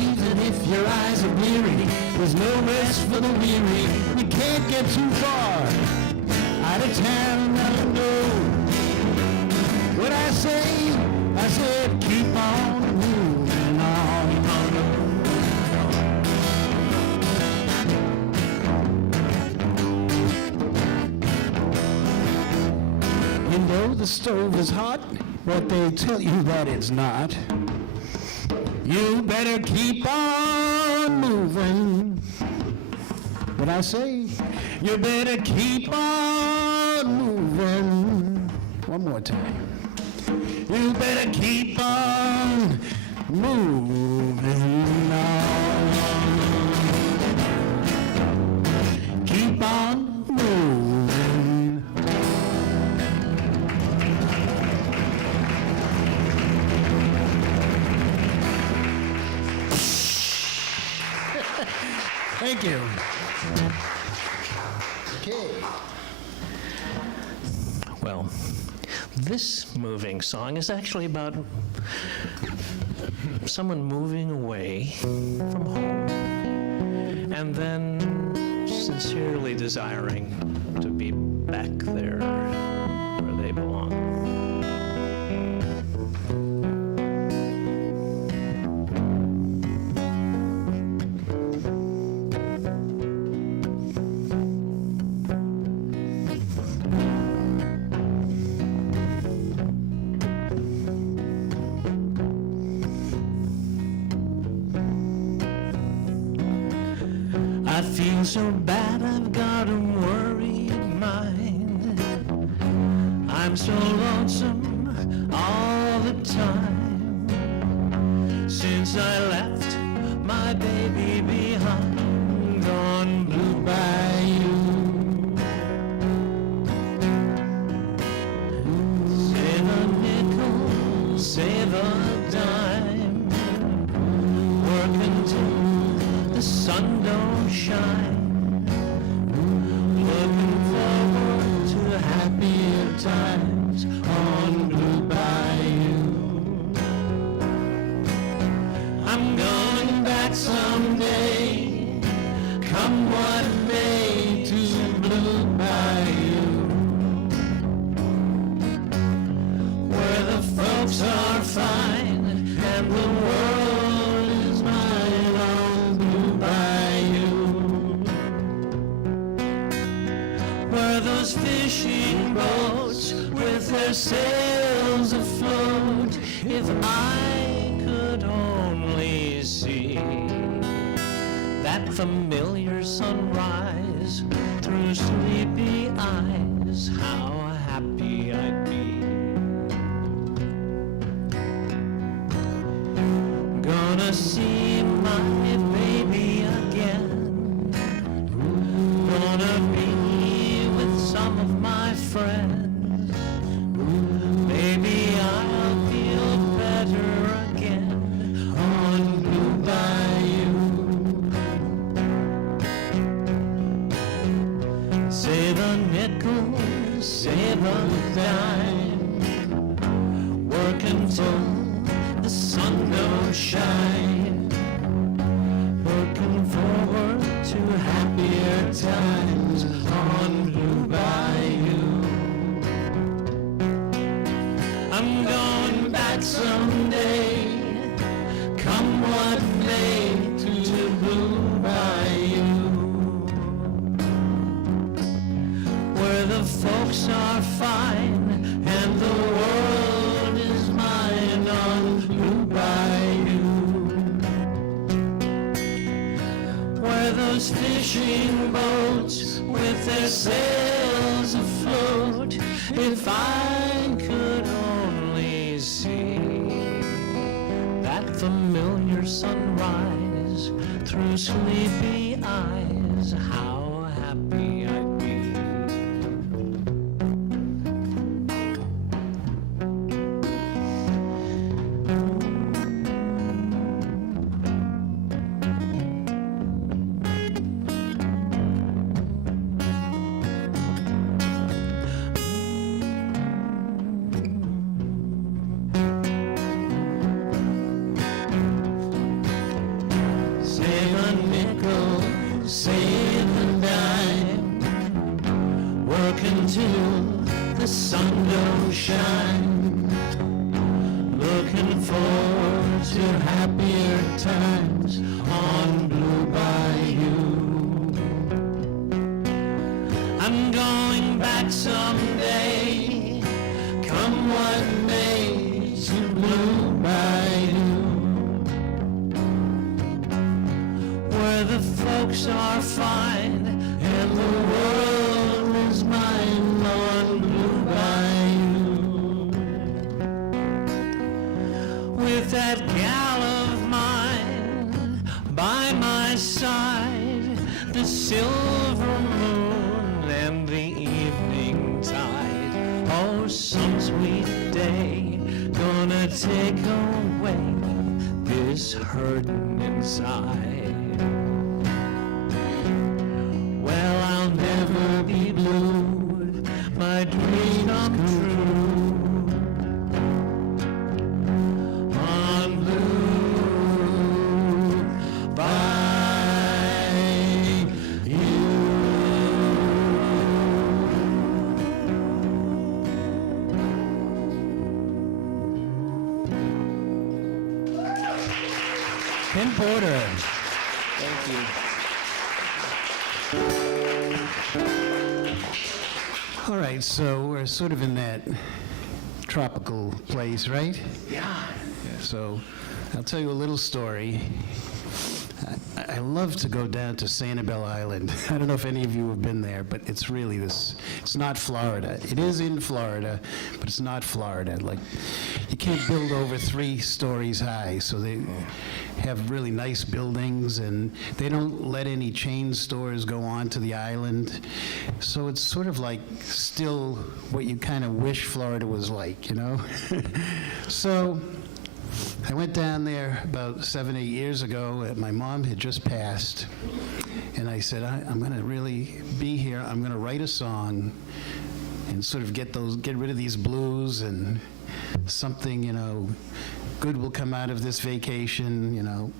Even if your eyes are bleary, there's no rest for the weary. You can't get too far out of town, I know. What I said, keep on moving on. You know the stove is hot, but they tell you that it's not. You better keep on moving. What I say, you better keep on moving. One more time. You better keep on moving on. Keep on moving. Thank you. Okay. Well, this moving song is actually about someone moving away from home and then sincerely desiring to be back there where they belong. I feel so bad, I've got a worried mind. I'm so lonesome all the time. Since I left my baby behind on Blue Bayou. Save a nickel, save a dime. Work until the sun don't shine. Looking forward to happier times on Blue Bayou. I'm going back someday, come what may, to Blue Bayou, where the folks are fine and the world is mine on Blue Bayou, where those fishing boats with their sails afloat, if I could only see that familiar sunrise through sleepy eyes, how happy I'd be. Gonna see my baby again. Gonna be with some of my friends. Maybe I'll feel better again on Blue Bayou. Save a nickel, save a dime. Work until the sun don't shine. Looking forward to happier times on Blue Bayou. I'm going back someday, come what may, to Blue Bayou, where the folks are fine and the world is mine on Blue Bayou. those fishing boats with their sails afloat. If I could only see that familiar sunrise through sleepy eyes, how happy I'd be. Save a nickel, save a dime, work until the sun don't shine. Looking forward to happier times on Blue Bayou. I'm going back someday, come what may, to Blue Bayou, where the folks are fine and the world is mine on Blue Bayou. With that gal of mine by my side, the silver moon and the evening tide. Oh, some sweet day gonna take away this hurtin' inside. Well, I'll never be blue, my dreams come true. On Blue Bayou. Ken Porter. Thank you. All right, so we're sort of in that tropical place, right? Yeah. So I'll tell you a little story. I love to go down to Sanibel Island. I don't know if any of you have been there, but it's really this, it's not Florida. It is in Florida, but it's not Florida. Like, you can't build over 3 stories high, so they have really nice buildings, and they don't let any chain stores go onto the island. So it's sort of like still what you kind of wish Florida was like, you know? So I went down there about 7, 8 years ago. My mom had just passed, and I said, I'm going to really be here. I'm going to write a song and sort of get rid of these blues, and something, you know, good will come out of this vacation, you know.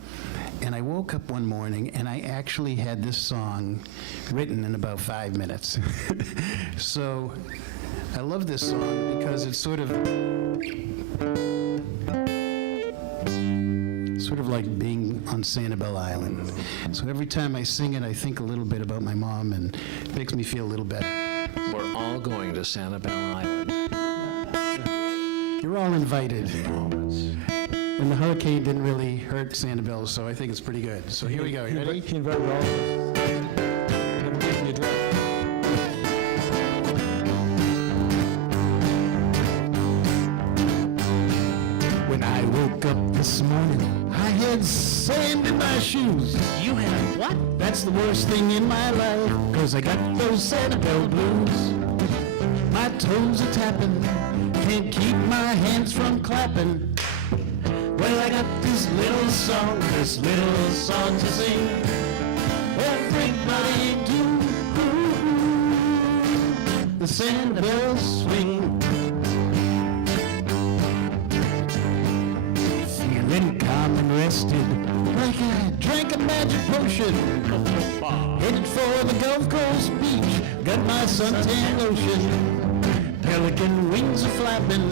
And I woke up one morning, and I actually had this song written in about 5 minutes. So I love this song because it's sort of like being on Sanibel Island. So every time I sing it, I think a little bit about my mom, and it makes me feel a little better. We're all going to Sanibel Island. You're all invited. And the hurricane didn't really hurt Sanibel, so I think it's pretty good. So here we go. You ready? He invited all of us. Never gave me a drink. When I woke up this morning, I had sand in my shoes. You had what? That's the worst thing in my life, 'cause I got those Sanibel blues. My toes are tapping, can't keep my hands from clapping. Well, I got this little song to sing. Everybody do the Sanibel swing. Feeling calm and rested, like I drank a magic potion. Headed for the Gulf Coast beach, got my suntan lotion. Pelican wings are flapping,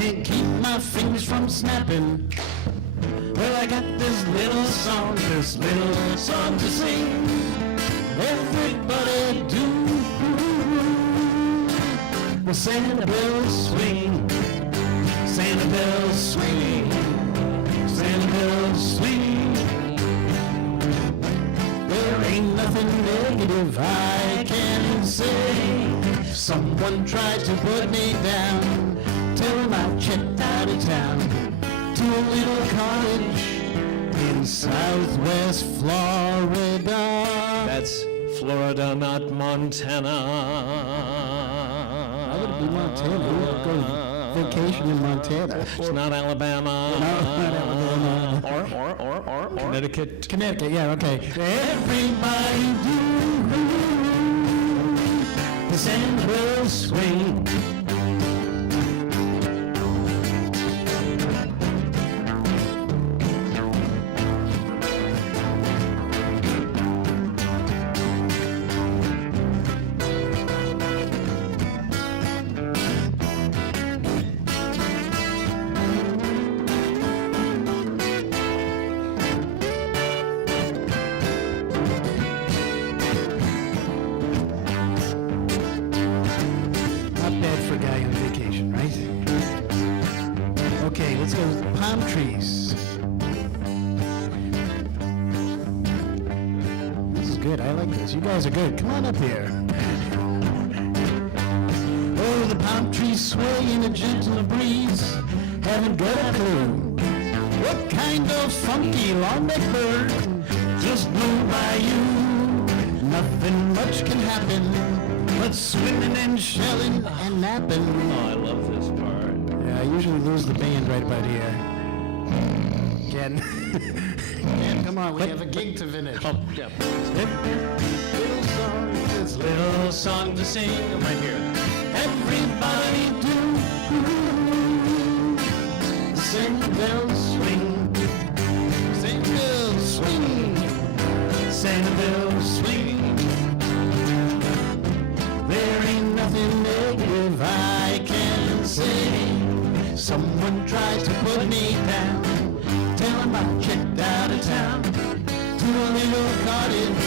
can't keep my fingers from snapping. Well, I got this little song to sing. Everybody do the Sanibel swing. Sanibel swing. Sanibel swing. There negative I can say. Someone tried to put me down, tell them I checked out of town to a little cottage in Southwest Florida. That's Florida, not Montana. Why would it be Montana? We would go vacation in Montana. It's not Alabama. Not Alabama. Or Connecticut. Connecticut, yeah, okay. Everybody do the Sandra swing. Not bad for a guy on vacation, right? Okay, let's go with palm trees. This is good, I like this. You guys are good. Come on up here. Oh, the palm trees sway in a gentle breeze. Haven't got a clue what kind of funky long-necked bird just blew by you. Nothing much can happen but swimming and shelling and napping. Oh, I love this part. Yeah, I usually lose the band right about here. Ken. Ken, come on, we have a gig to finish. Oh, yeah. Little song, this Little song to sing right here. everybody do. Sing bells swing. Sing bells swing. Sing bells swing. There ain't nothing negative I can say. Someone tried to put me down, tell them I checked out of town to a little cottage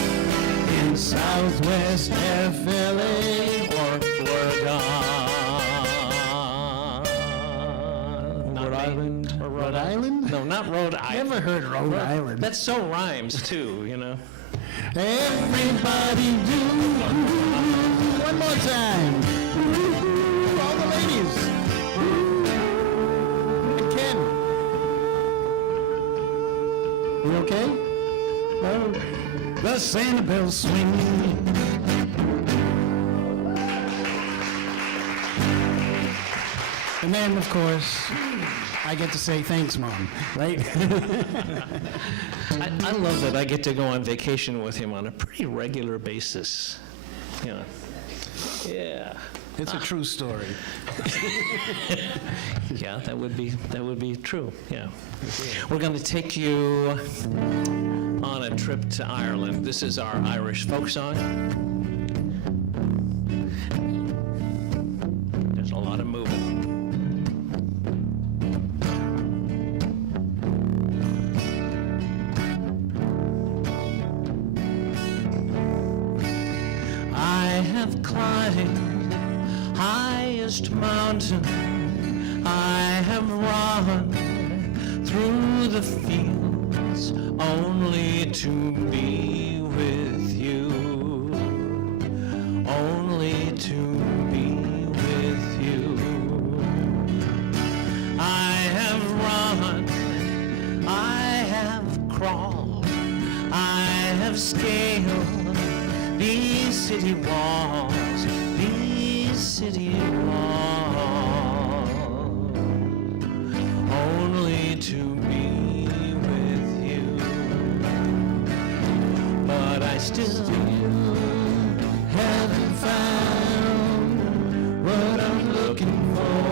in Southwest FLA Or Florida. Not Rhode Maine. Island. Or Rhode Island? No, not Rhode Island. Never heard Rhode Island. That so rhymes too, you know. Everybody do. One more time. All the ladies. And Ken. You okay? No. The Santa bells swing. And then, of course, I get to say thanks, Mom, right? I love that I get to go on vacation with him on a pretty regular basis. You know. Yeah. It's a true story. Yeah, that would be true. Yeah. We're going to take you on a trip to Ireland. This is our Irish folk song. There's a lot of moving. I have climbed highest mountain. I have run through the fields only to be with you. Only to be with you. I have run, I have crawled, I have scaled these city walls, these city walls, only to be with you. But I still haven't found what I'm looking for.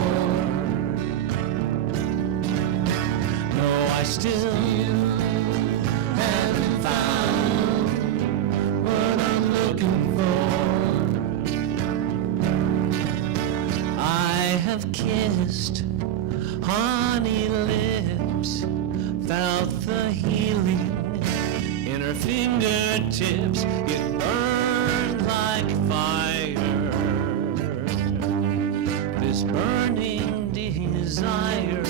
No, I still haven't found what I'm looking for. I have kissed honey lips, felt the healing in her fingertips. It burned like fire, this burning desire.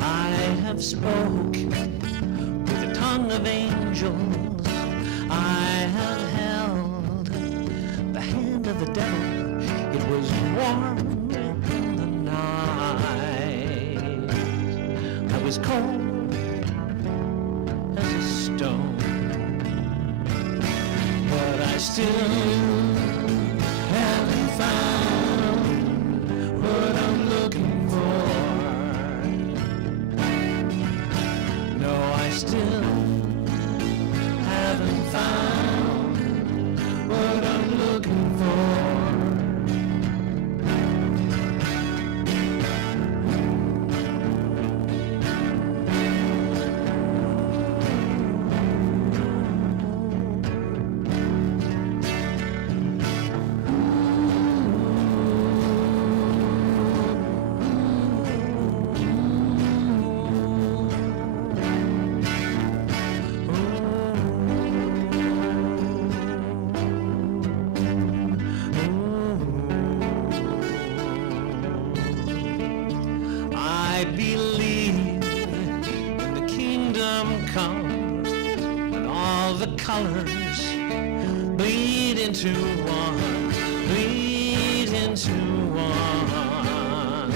I have spoke with the tongue of angels I have held the hand of the devil. It was warm in the night. I was cold as a stone, but I still haven't found what I'm looking for. No, I still haven't found what I'm looking for. I believe in the kingdom come when all the colors bleed into one, bleed into one.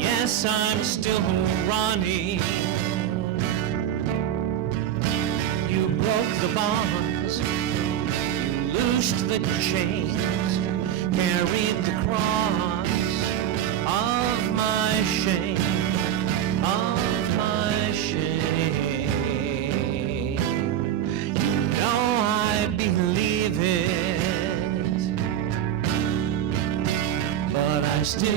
Yes, I'm still running. You broke the bonds, you loosed the chains, carried the cross of my shame, of my shame. You know I believe it, but I still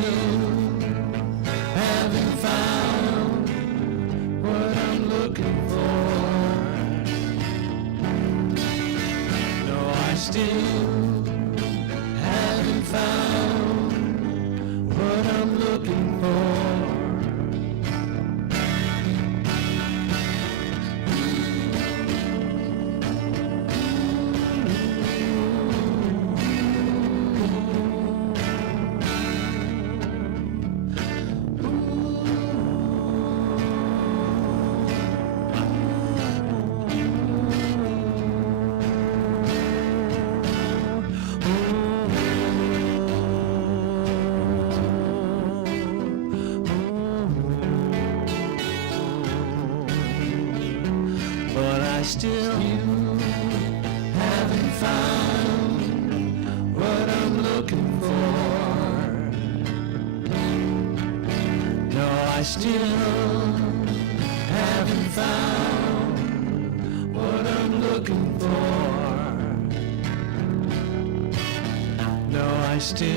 haven't found what I'm looking for. No, I still haven't found what I'm looking for. But I still haven't found what I'm looking for. No, I still haven't found what I'm looking for. No, I still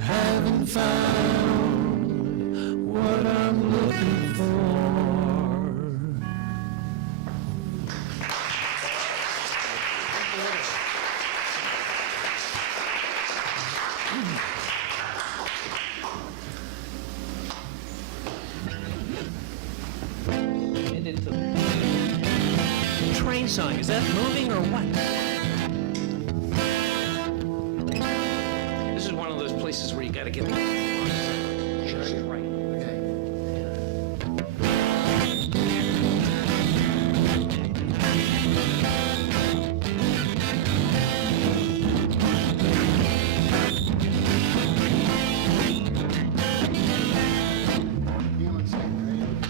haven't found what I'm looking for. Train song, is that moving or what? This is one of those places where you gotta get just right.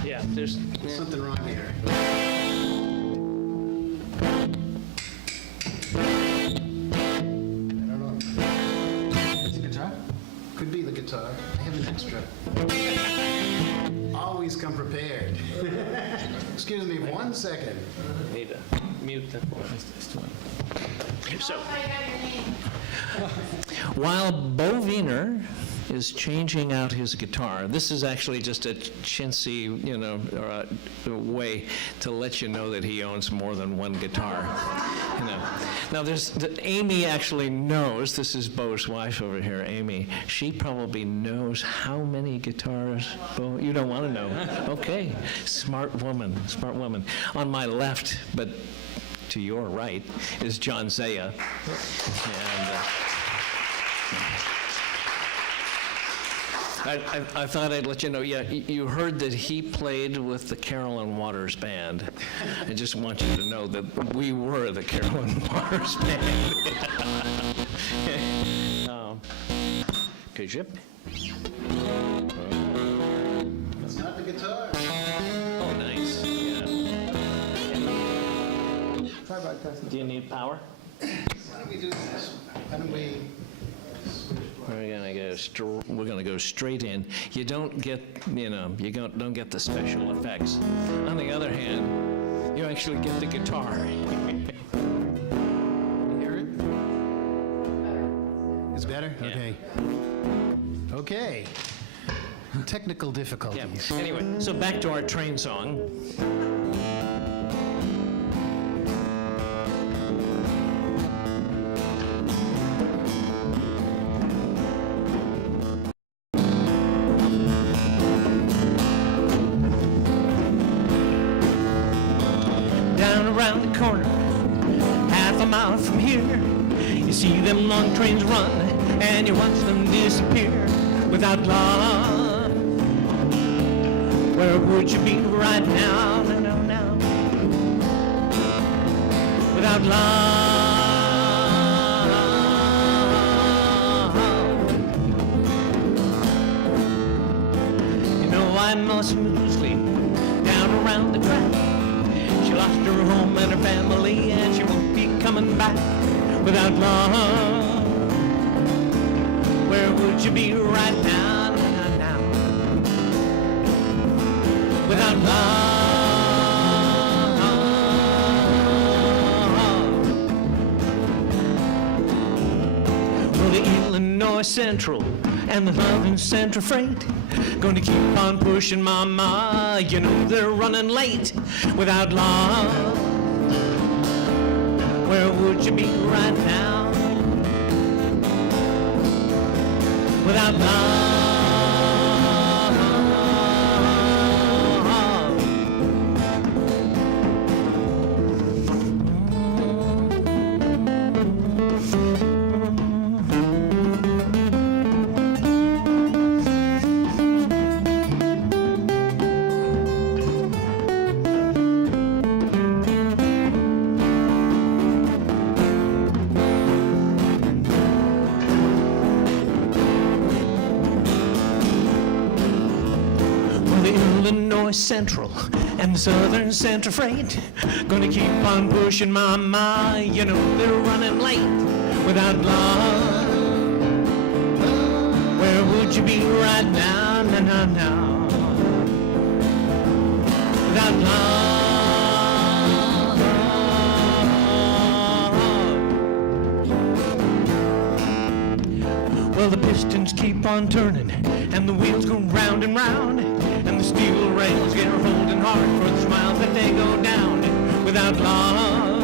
Yeah, there's Something wrong here. Could be the guitar. I have an extra. Always come prepared. Excuse me 1 second. need to mute the. So, while Bo Wiener is changing out his guitar, this is actually just a chintzy, or a way to let you know that he owns more than one guitar. Now, Amy actually knows. This is Bo's wife over here, Amy. She probably knows how many guitars. Bo, you don't want to know. Okay, smart woman. On my left, but to your right, is John Zaya. I thought I'd let you know, yeah, you heard that he played with the Carolyn Waters Band. I just want you to know that we were the Carolyn Waters Band. Good ship. That's not the guitar. Oh, nice, yeah. Do you need power? Why don't we do this? Why don't we? We're gonna go straight in. You don't get, don't get the special effects. On the other hand, you actually get the guitar. Hear it? It's better? Yeah. Okay. Okay. Technical Yeah, difficulties. anyway, so back to our train song. Down around the corner, half a mile from here, you see them long trains run, and you watch them disappear without love. Where would you be right now, now? Without love. You know I must smoothly down around the track. She lost her home and her family, and she won't be coming back without love. Where would you be right now, now? Without love. Well, the Illinois Central and the Loving Central Freight gonna keep on pushing, mama. You know they're running late without love. Where would you be right now? Without love. Central and the Southern Central Freight gonna keep on pushing, mama. You know they're running late without love. Where would you be right now, now? Without love. Well, the pistons keep on turning and the wheels go round and round, and the steel rails get holding hard for the smiles that they go down without love.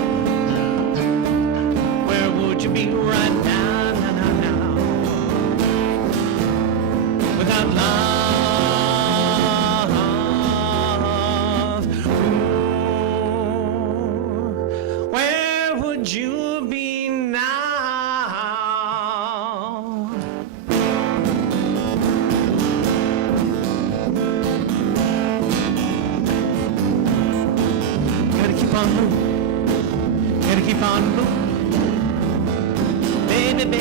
Where would you be right now, now? Without love. Ooh, where would you be now? Gotta keep on moving. Baby,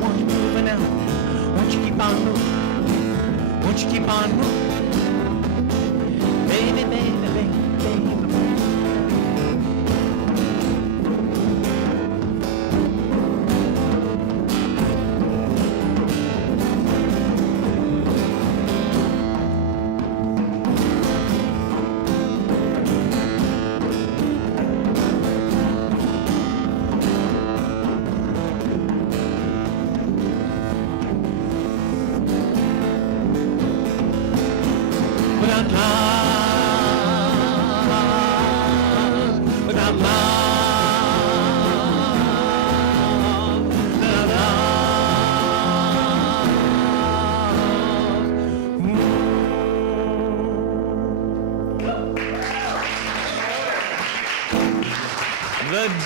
won't you move now? Won't you keep on moving? Won't you keep on moving? Baby.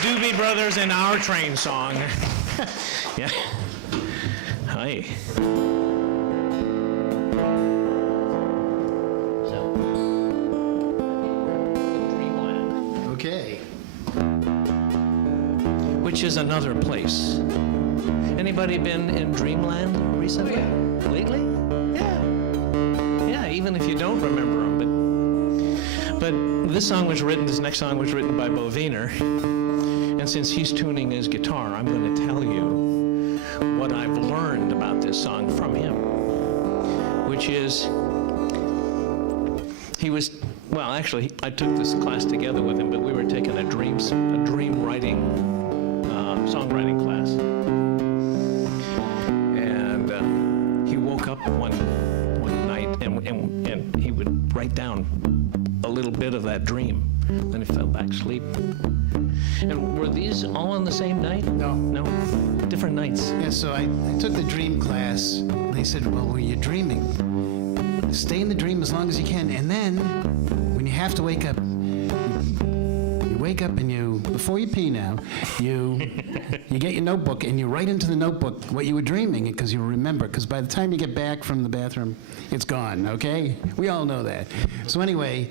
Doobie Brothers in our train song. Yeah. Hi. which is another place. Anybody been in Dreamland recently? Lately? Yeah, even if you don't remember them. But this next song was written by Bo Wiener. And since he's tuning his guitar, I'm going to tell you what I've learned about this song from him, which is I took this class together with him, but we were taking a dream writing, songwriting class. And he woke up one night and he would write down a little bit of that dream. Then he fell back asleep. And were these all on the same night? No. No, different nights. Yeah, so I took the dream class, and they said, well, when you're dreaming, stay in the dream as long as you can, and then, when you have to wake up, you wake up and before you pee now, you get your notebook and you write into the notebook what you were dreaming, because you'll remember, because by the time you get back from the bathroom, it's gone, okay? We all know that. So anyway,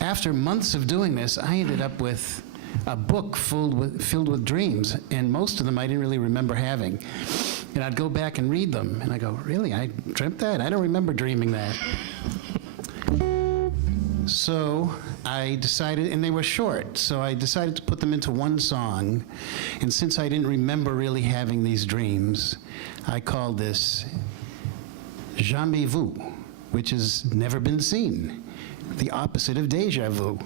after months of doing this, I ended up with a book filled with dreams, and most of them I didn't really remember having. And I'd go back and read them, and I go, really, I dreamt that? I don't remember dreaming that. So I decided, and they were short, so I decided to put them into one song. And since I didn't remember really having these dreams, I called this Jamais Vu, which has never been seen. The opposite of deja vu.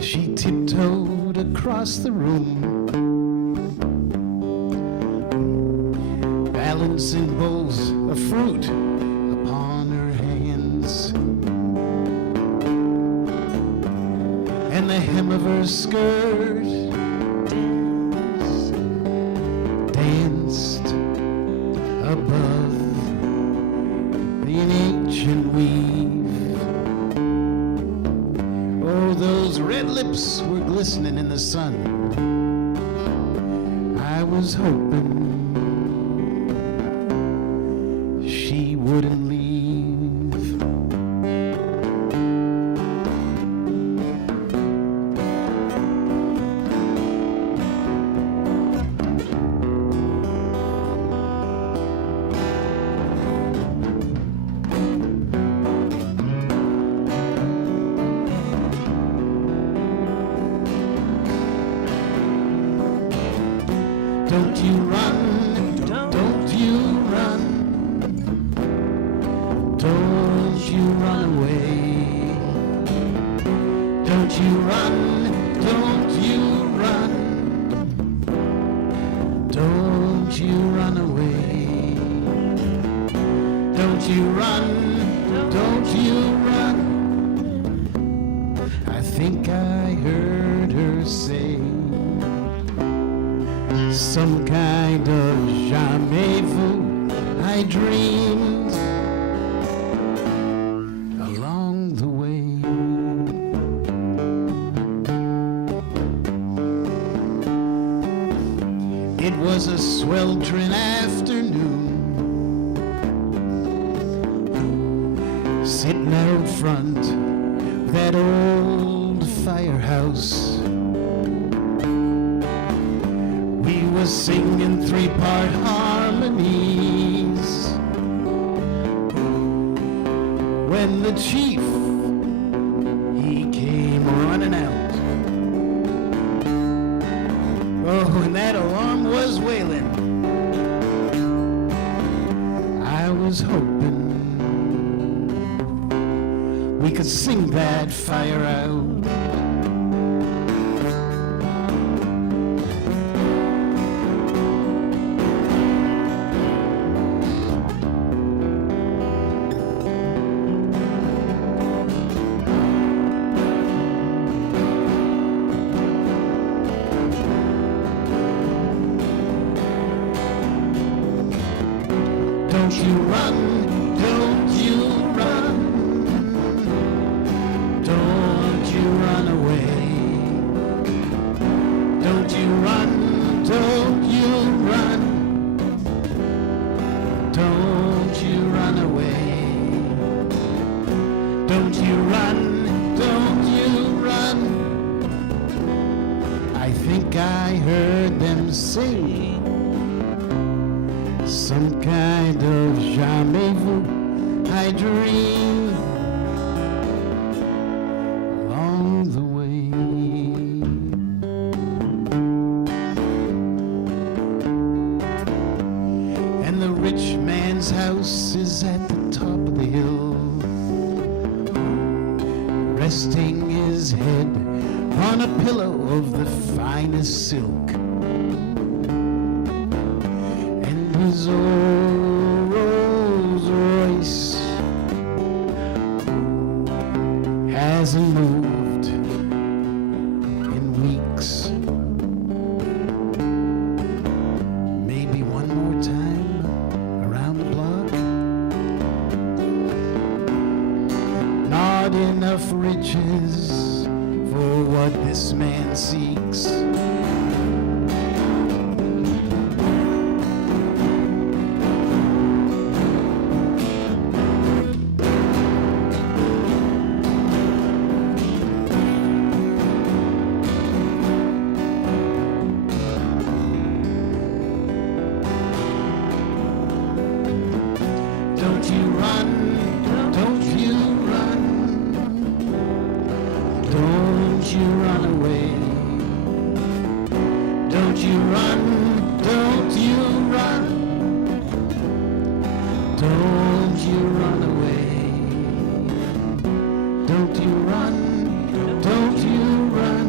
She tiptoed across the room, balancing bowls of fruit upon her hands. And the hem of her skirt danced above the ancient weave. Oh, those red lips were glistening in the sun. I was hoping she wouldn't leave. Don't you run, don't you run, don't you run away. Don't you run, don't you run, don't you run away. Don't you run, don't you run. I think I heard her say some kind of jamais vu I dreamed along the way. It was a sweltering afternoon, sitting out front of that old firehouse. We were singing three-part harmonies when the chief, he came running out. Oh, and that alarm was wailing. I was hoping we could sing that fire out. Don't you run, don't you run, don't you run away. Don't you run, don't you run. I heard them sing some kind of jamais-vu. I dream along the way. And the rich man's house is at the top of the hill, resting his head on a pillow of the finest silk. And his old Rolls Royce hasn't moved in weeks. Maybe one more time around the block. Not enough riches for what this man seeks. Don't you run, don't you run, don't you run away. Don't you run, don't you run, don't you run away. Don't you run, don't you run.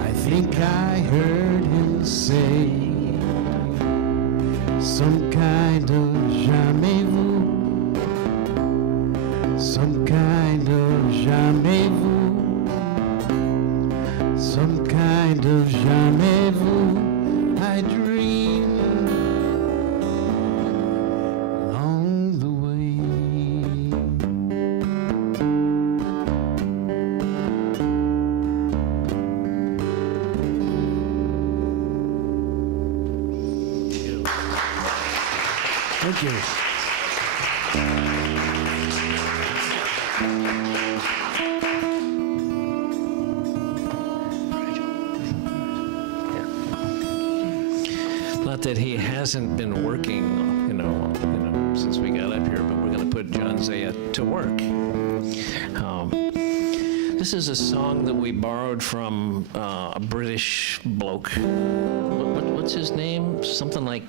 I think I heard him say some kind of jamais-vu, some kind of jamais-vu, some kind of jamais-vu. I dream along the way. Thank you. Not that he hasn't been working, since we got up here, but we're going to put John Zaya to work. This is a song that we borrowed from a British bloke. What's his name? Something like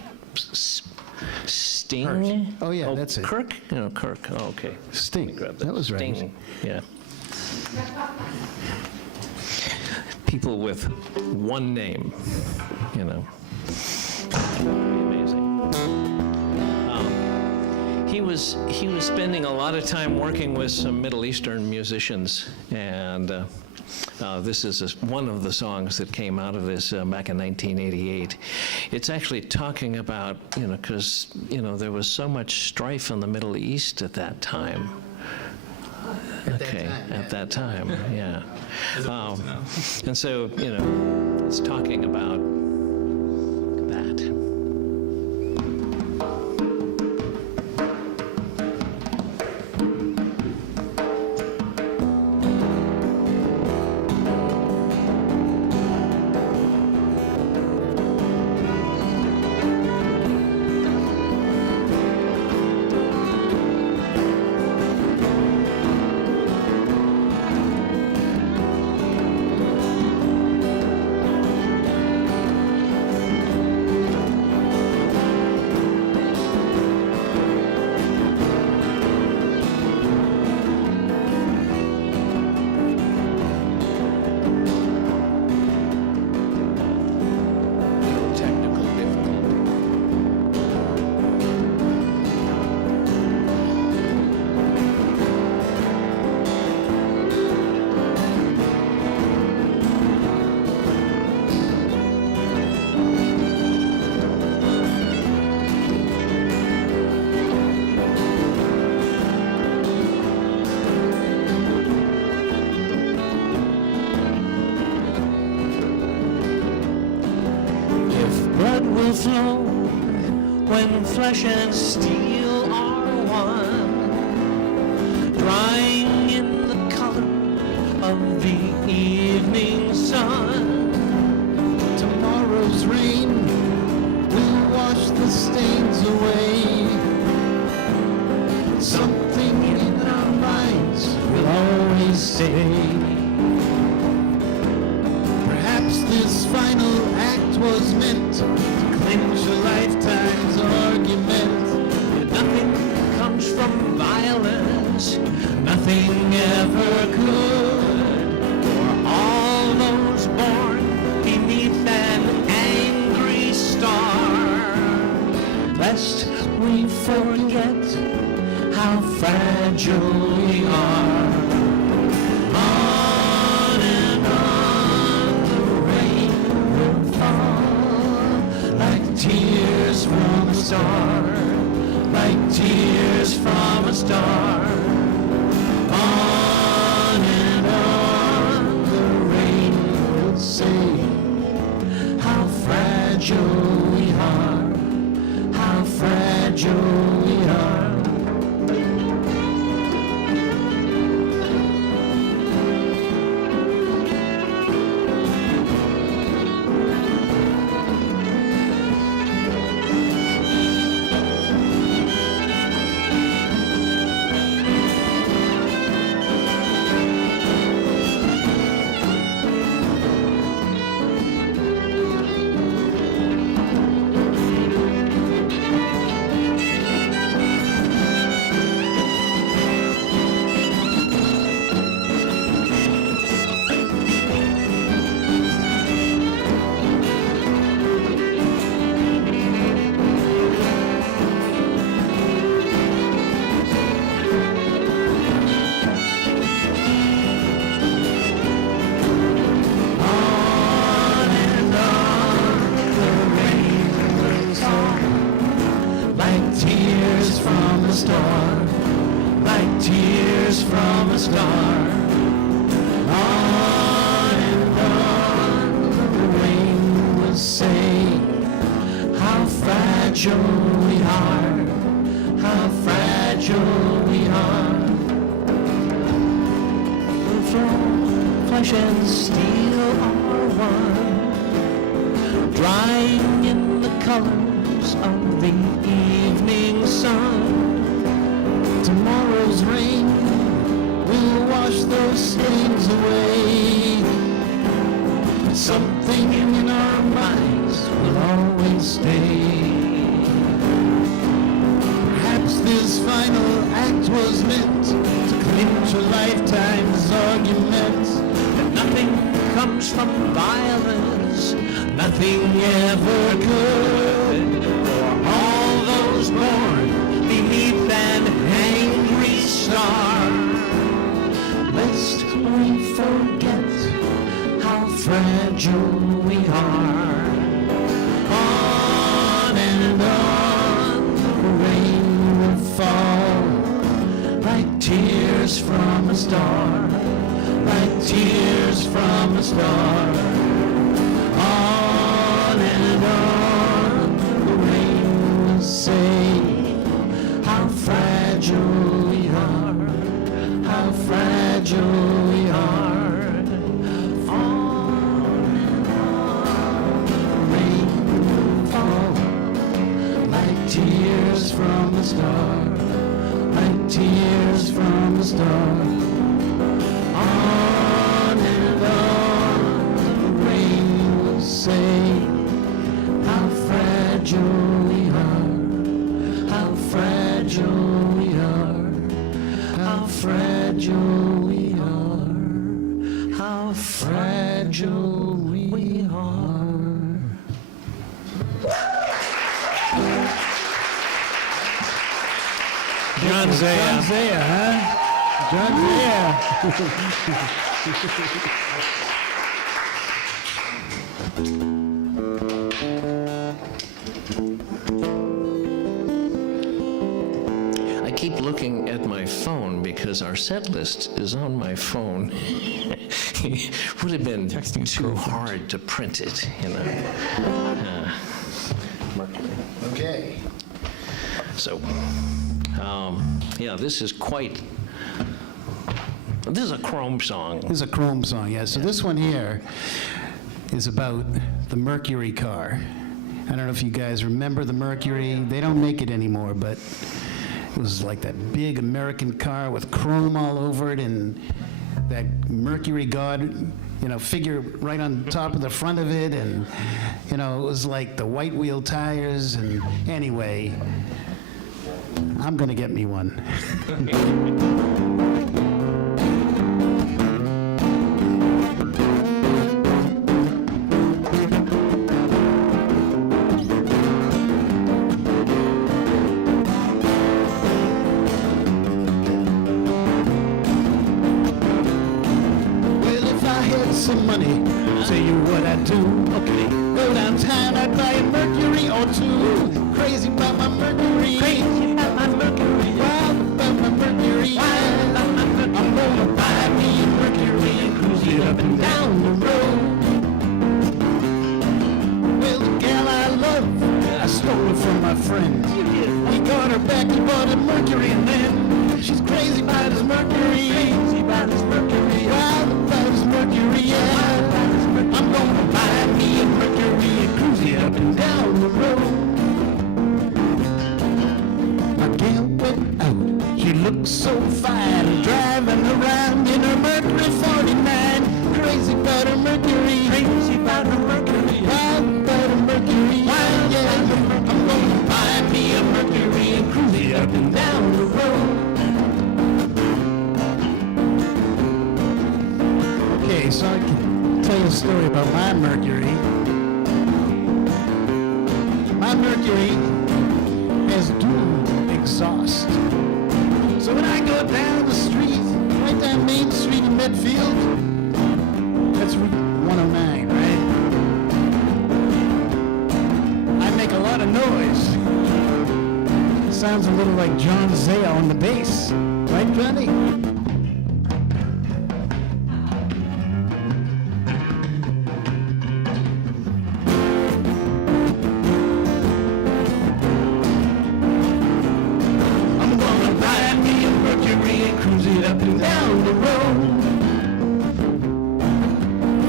Sting? Oh, yeah, that's it. Kirk? Kirk. Oh, okay. Sting. Grab That was right. Sting. Yeah. People with one name, Amazing. He was spending a lot of time working with some Middle Eastern musicians, and this is one of the songs that came out of this back in 1988. It's actually talking about, because, there was so much strife in the Middle East at that time. At that time, yeah. And so, it's talking about that. will flow when flesh and steel are one, drying in the color of the evening sun. tomorrow's rain will wash the stains away. Something in our minds will always stay. Perhaps this final act was meant to clinch a lifetime's argument. Nothing comes from violence, nothing ever could. For all those born beneath an angry star, lest we forget how fragile we are. On and on the rain will fall, like tears from a star, like tears from a star. On and on the rain will say how fragile we are, how fragile we are. Flesh and steel are one, drying in the colors of the evening sun. Tomorrow's rain will wash those stains away. Something in our minds will always stay. Perhaps this final act was meant to clinch a lifetime's argument. That nothing comes from violence, nothing ever could. For all those born beneath an angry star, lest we forget how fragile we are. On and on the rain will fall, like tears from a star, like tears from a star. On and on the rain will say how fragile we are, how fragile we are. On and on the rain will fall, like tears from a star, like tears from a star. On and on the rain will say how fragile we are, how fragile we are, how fragile we are, how fragile we are. John Zaya. John Zaya, huh? John Zaya. I keep looking at my phone because our set list is on my phone. It would have been too hard to print it, you know. Okay. So, yeah, this is a Chrome song. This is a Chrome song, yeah. So this one here, is about the Mercury car. I don't know if you guys remember the Mercury. They don't make it anymore, but it was like that big American car with chrome all over it and that Mercury god, figure right on top of the front of it. And, it was like the white wheel tires. And anyway, I'm going to get me one. Some money, tell you what I do. Okay, go downtown, I'd buy a Mercury or two. Crazy about my Mercury. Crazy about my Mercury. Wild about my Mercury. Wild about my Mercury. I'm gonna buy me a Mercury and cruise it up and down the road. Well, the gal I love, I stole her from my friend. He got her back, he bought a Mercury, and then she's crazy about his Mercury. Crazy about his Mercury. Wild about his Mercury, yeah. I'm gonna buy me a Mercury and cruise it up and down the road. My gal went out, she looked so fine, driving around in her Mercury 49. Crazy about her Mercury, crazy about her Mercury, wild about her Mercury, wild, yeah. I'm gonna buy me a Mercury and cruise it up and down the road. Okay, so I can tell you a story about my Mercury. My Mercury has dual exhaust. So when I go down the street, right down Main Street in Medfield, that's Route 109, right? I make a lot of noise. Sounds a little like John Zaya on the bass, right, Johnny?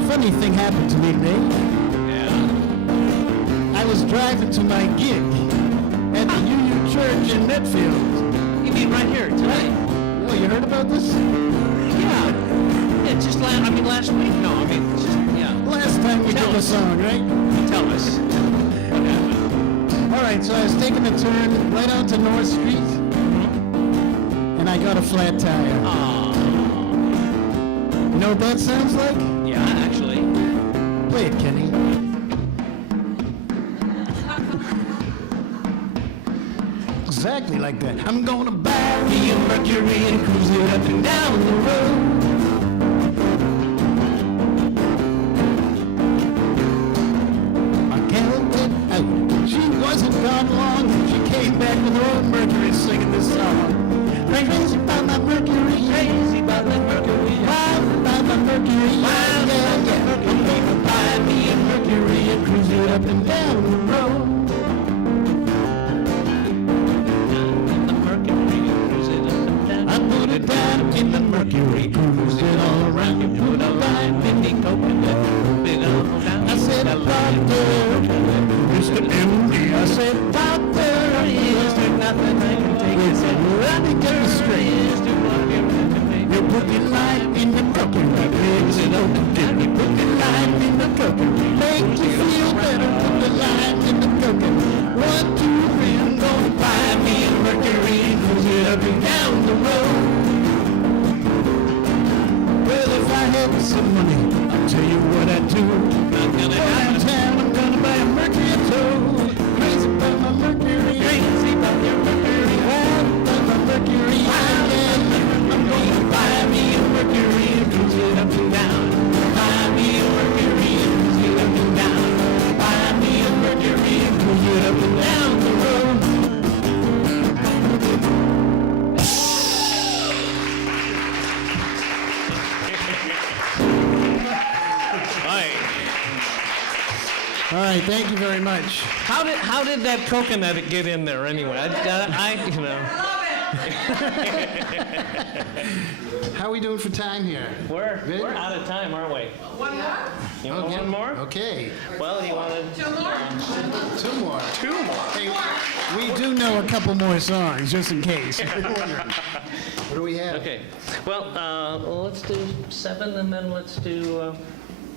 Funny thing happened to me today. Yeah. I was driving to my gig at the UU Church in Medfield. You mean right here tonight? Oh, you heard about this? Yeah. Yeah, just last week? No, yeah. Last time we did the song, right? Tell us. What happened? All right, so I was taking a turn right onto North Street, and I got a flat tire. Oh. You know what that sounds like? Yeah, actually. Play it, Kenny. Exactly like that. I'm gonna buy me a Mercury and cruise it up and down the road. My gal went out. She wasn't gone long. She came back with her own Mercury singing this song. Crazy about my Mercury. Crazy about my Mercury. Wild about my Mercury. Wild about my Mercury. I'm gonna buy me a Mercury and cruise it up and down the road. I put it down in the Mercury, cruise it all around. You put a lime in the coconut. I said, doctor, Mr. M.D. I said, doctor, is there nothing I can take? He said, let me get it straight. You put the lime in the coconut, mix it up and you put the lime in the coconut. Make you feel better, put the lime in the coconut. 1, 2, 3, I'm gonna buy me a Mercury, cruise it up and down the road. Well, if I had some money, I'll tell you what I'd do. I'm gonna go downtown, I'm gonna buy a Mercury or two. Crazy about my Mercury, crazy about your Mercury, wild about my Mercury, wild, yeah. I'm gonna buy me a Mercury and cruise it up and down. Buy me a Mercury and cruise it up and down. Buy me a Mercury and cruise it up and down the road. All right, thank you very much. How did that coconut get in there anyway? I How are we doing for time here? We're Good? out of time, aren't we? One more? You want one more? Okay, Well, you wanted... 2 more. 2 more. Hey, we do know a couple more songs, just in case. What do we have? Okay. Well, let's do 7, and then let's do,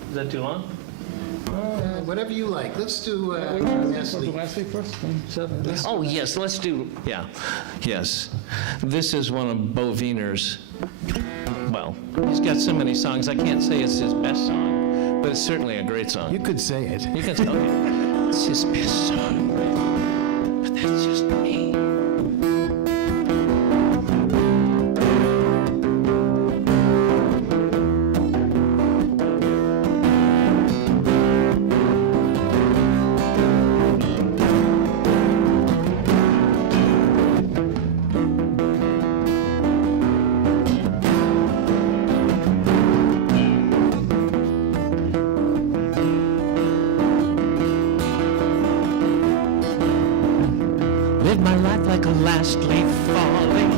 is that too long? Whatever you like. Let's do Nestle. Last week first, then 7. Oh, yes, let's do, yeah, yes. This is one of Bo Wiener's, well, he's got so many songs, I can't say it's his best song, but it's certainly a great song. You could say it. You can say, okay, it's his best song, but that's just me. Live my life like a last leaf falling,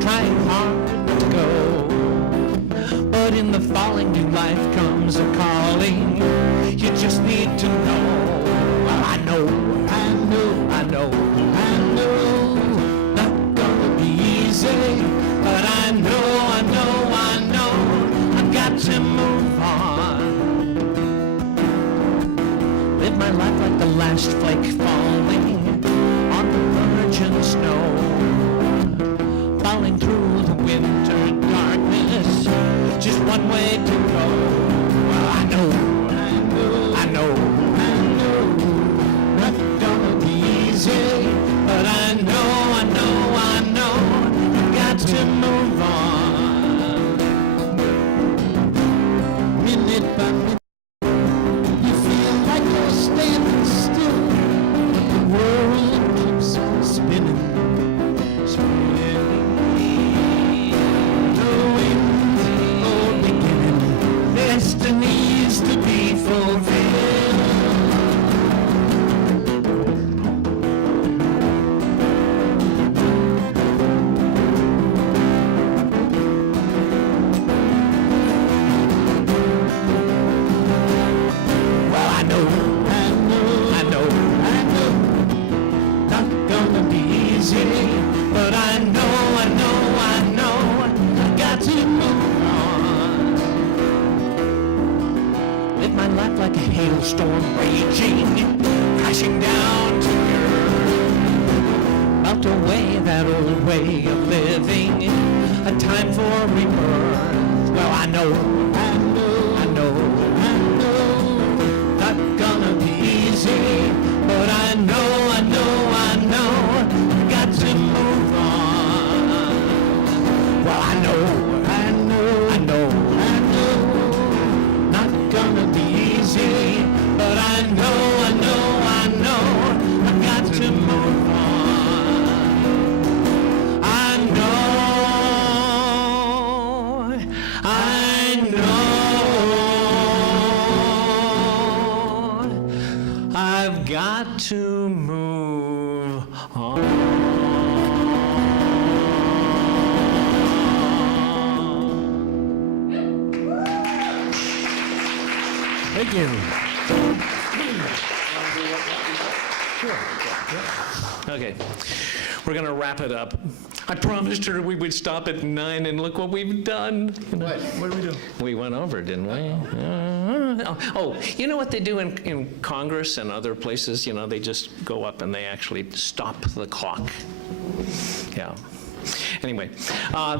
trying hard not to go. But in the falling, new life comes a calling. You just need to know. Well, I know, I know, I know, I know. Not gonna be easy, but I know, I know, I know. I've got to move on. Live my life like the last flake falling on the virgin snow, falling through the winter darkness, just one way to go. Well, I know, I know, I know, I know, not gonna be easy, but I know, I know, I know, I've got to move on. Minute by minute, you feel like you're standing still, but the world keeps on spinning, spinning. Knowing or beginning, destinies to be fulfilled. Well, I know, I know, I know, I know, not gonna be easy, but I know, I know, I know, I got to move on. Live my life like a hailstorm raging, crashing down to earth. Melt away that old way of living, a time for rebirth. Well, I know, I know, I know, I know, not gonna be easy, but I know, I know, I know, I got to move on. Well, I know, I know, I know, I know, not gonna be easy, but I know, I know, I know, I got to move on. I know, I know, I've got to move on. Thank you. Okay, we're gonna wrap it up. I promised her we would stop at 9, and look what we've done. What did we do? We went over, didn't we? Oh, you know what they do in Congress and other places? You know, they just go up and they actually stop the clock. Yeah. Anyway,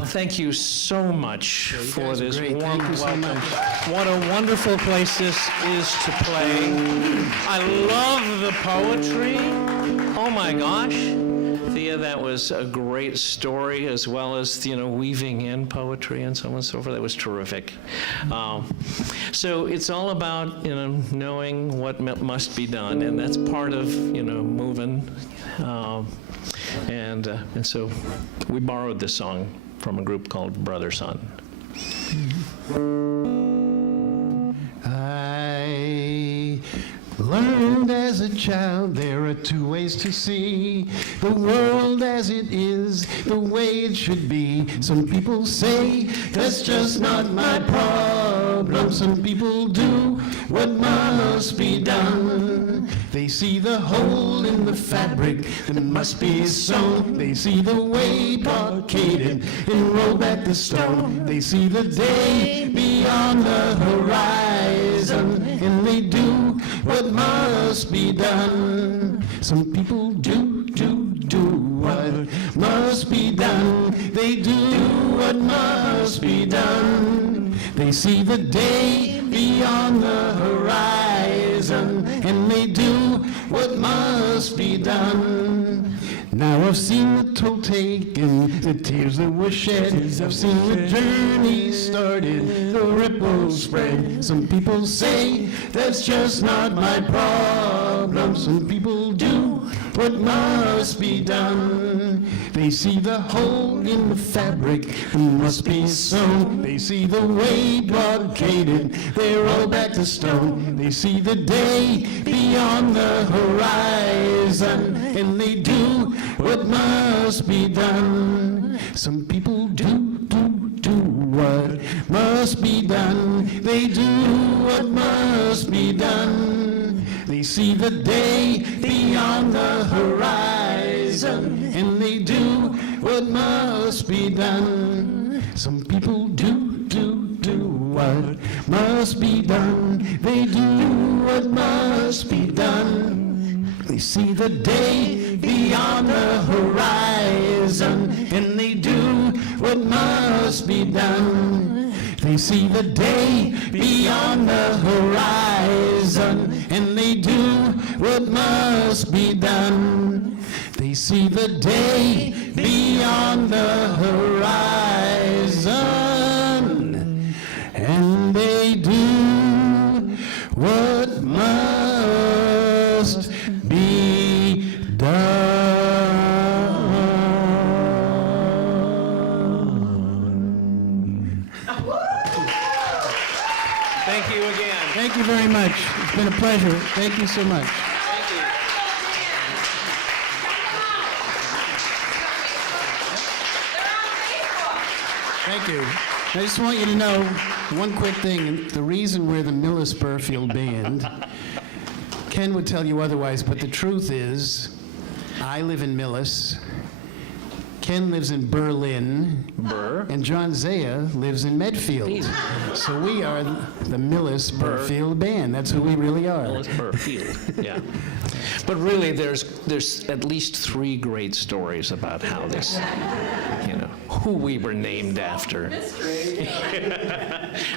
thank you so much for guys are this great. warm Thank you so welcome. much. What a wonderful place this is to play. I love the poetry. Oh my gosh. Thea, that was a great story, as well as, you know, weaving in poetry and so on and so forth. That was terrific. So it's all about, you know, knowing what must be done, and that's part of, you know, moving. And so we borrowed this song from a group called Brother Sun. I learned as as a child, there are two ways to see the world as it is, the way it should be. Some people say that's just not my problem. Some people do what must be done. They see the hole in the fabric that must be sewn. They see the way blockaded and roll back the stone. They see the day beyond the horizon, and they do what must be done. Some people do what must be done. They do what must be done. They see the day beyond the horizon, and they do what must be done. Now I've seen the toll taken, the tears that were shed. I've seen the journey started, the ripples spread. Some people say that's just not my problem. Some people do what must be done. They see the hole in the fabric that must be sewn. They see the way blockaded, they roll back the stone. They see the day beyond the horizon, and they do what must be done. Some people do what must be done. They do what must be done. They see the day beyond the horizon, and they do what must be done. Some people do what must be done. They do what must be done. They see the day beyond the horizon, and they do what must be done. They see the day beyond the horizon, and they do what must be done. They see the day beyond the horizon, and they do what must be done. Thank you again. Thank you very much. It's been a pleasure. Thank you so much. Thank you. I just want you to know one quick thing. The reason we're the Millis-Berfield band, Ken would tell you otherwise, but the truth is, I live in Millis, Ken lives in Berlin, and John Zaya lives in Medfield. So we are the Millis-Berfield band. That's who we really are. Millis-Berfield, yeah. But really, there's at least 3 great stories about how this, who we were named after.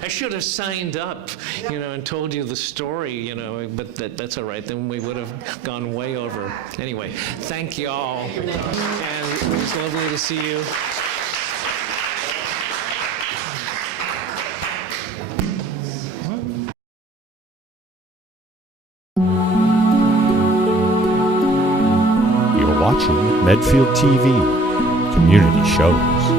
I should have signed up, and told you the story, but that's all right. Then we would have gone way over. Anyway, thank you all, and it was lovely to see you. You're watching Medfield TV, community shows.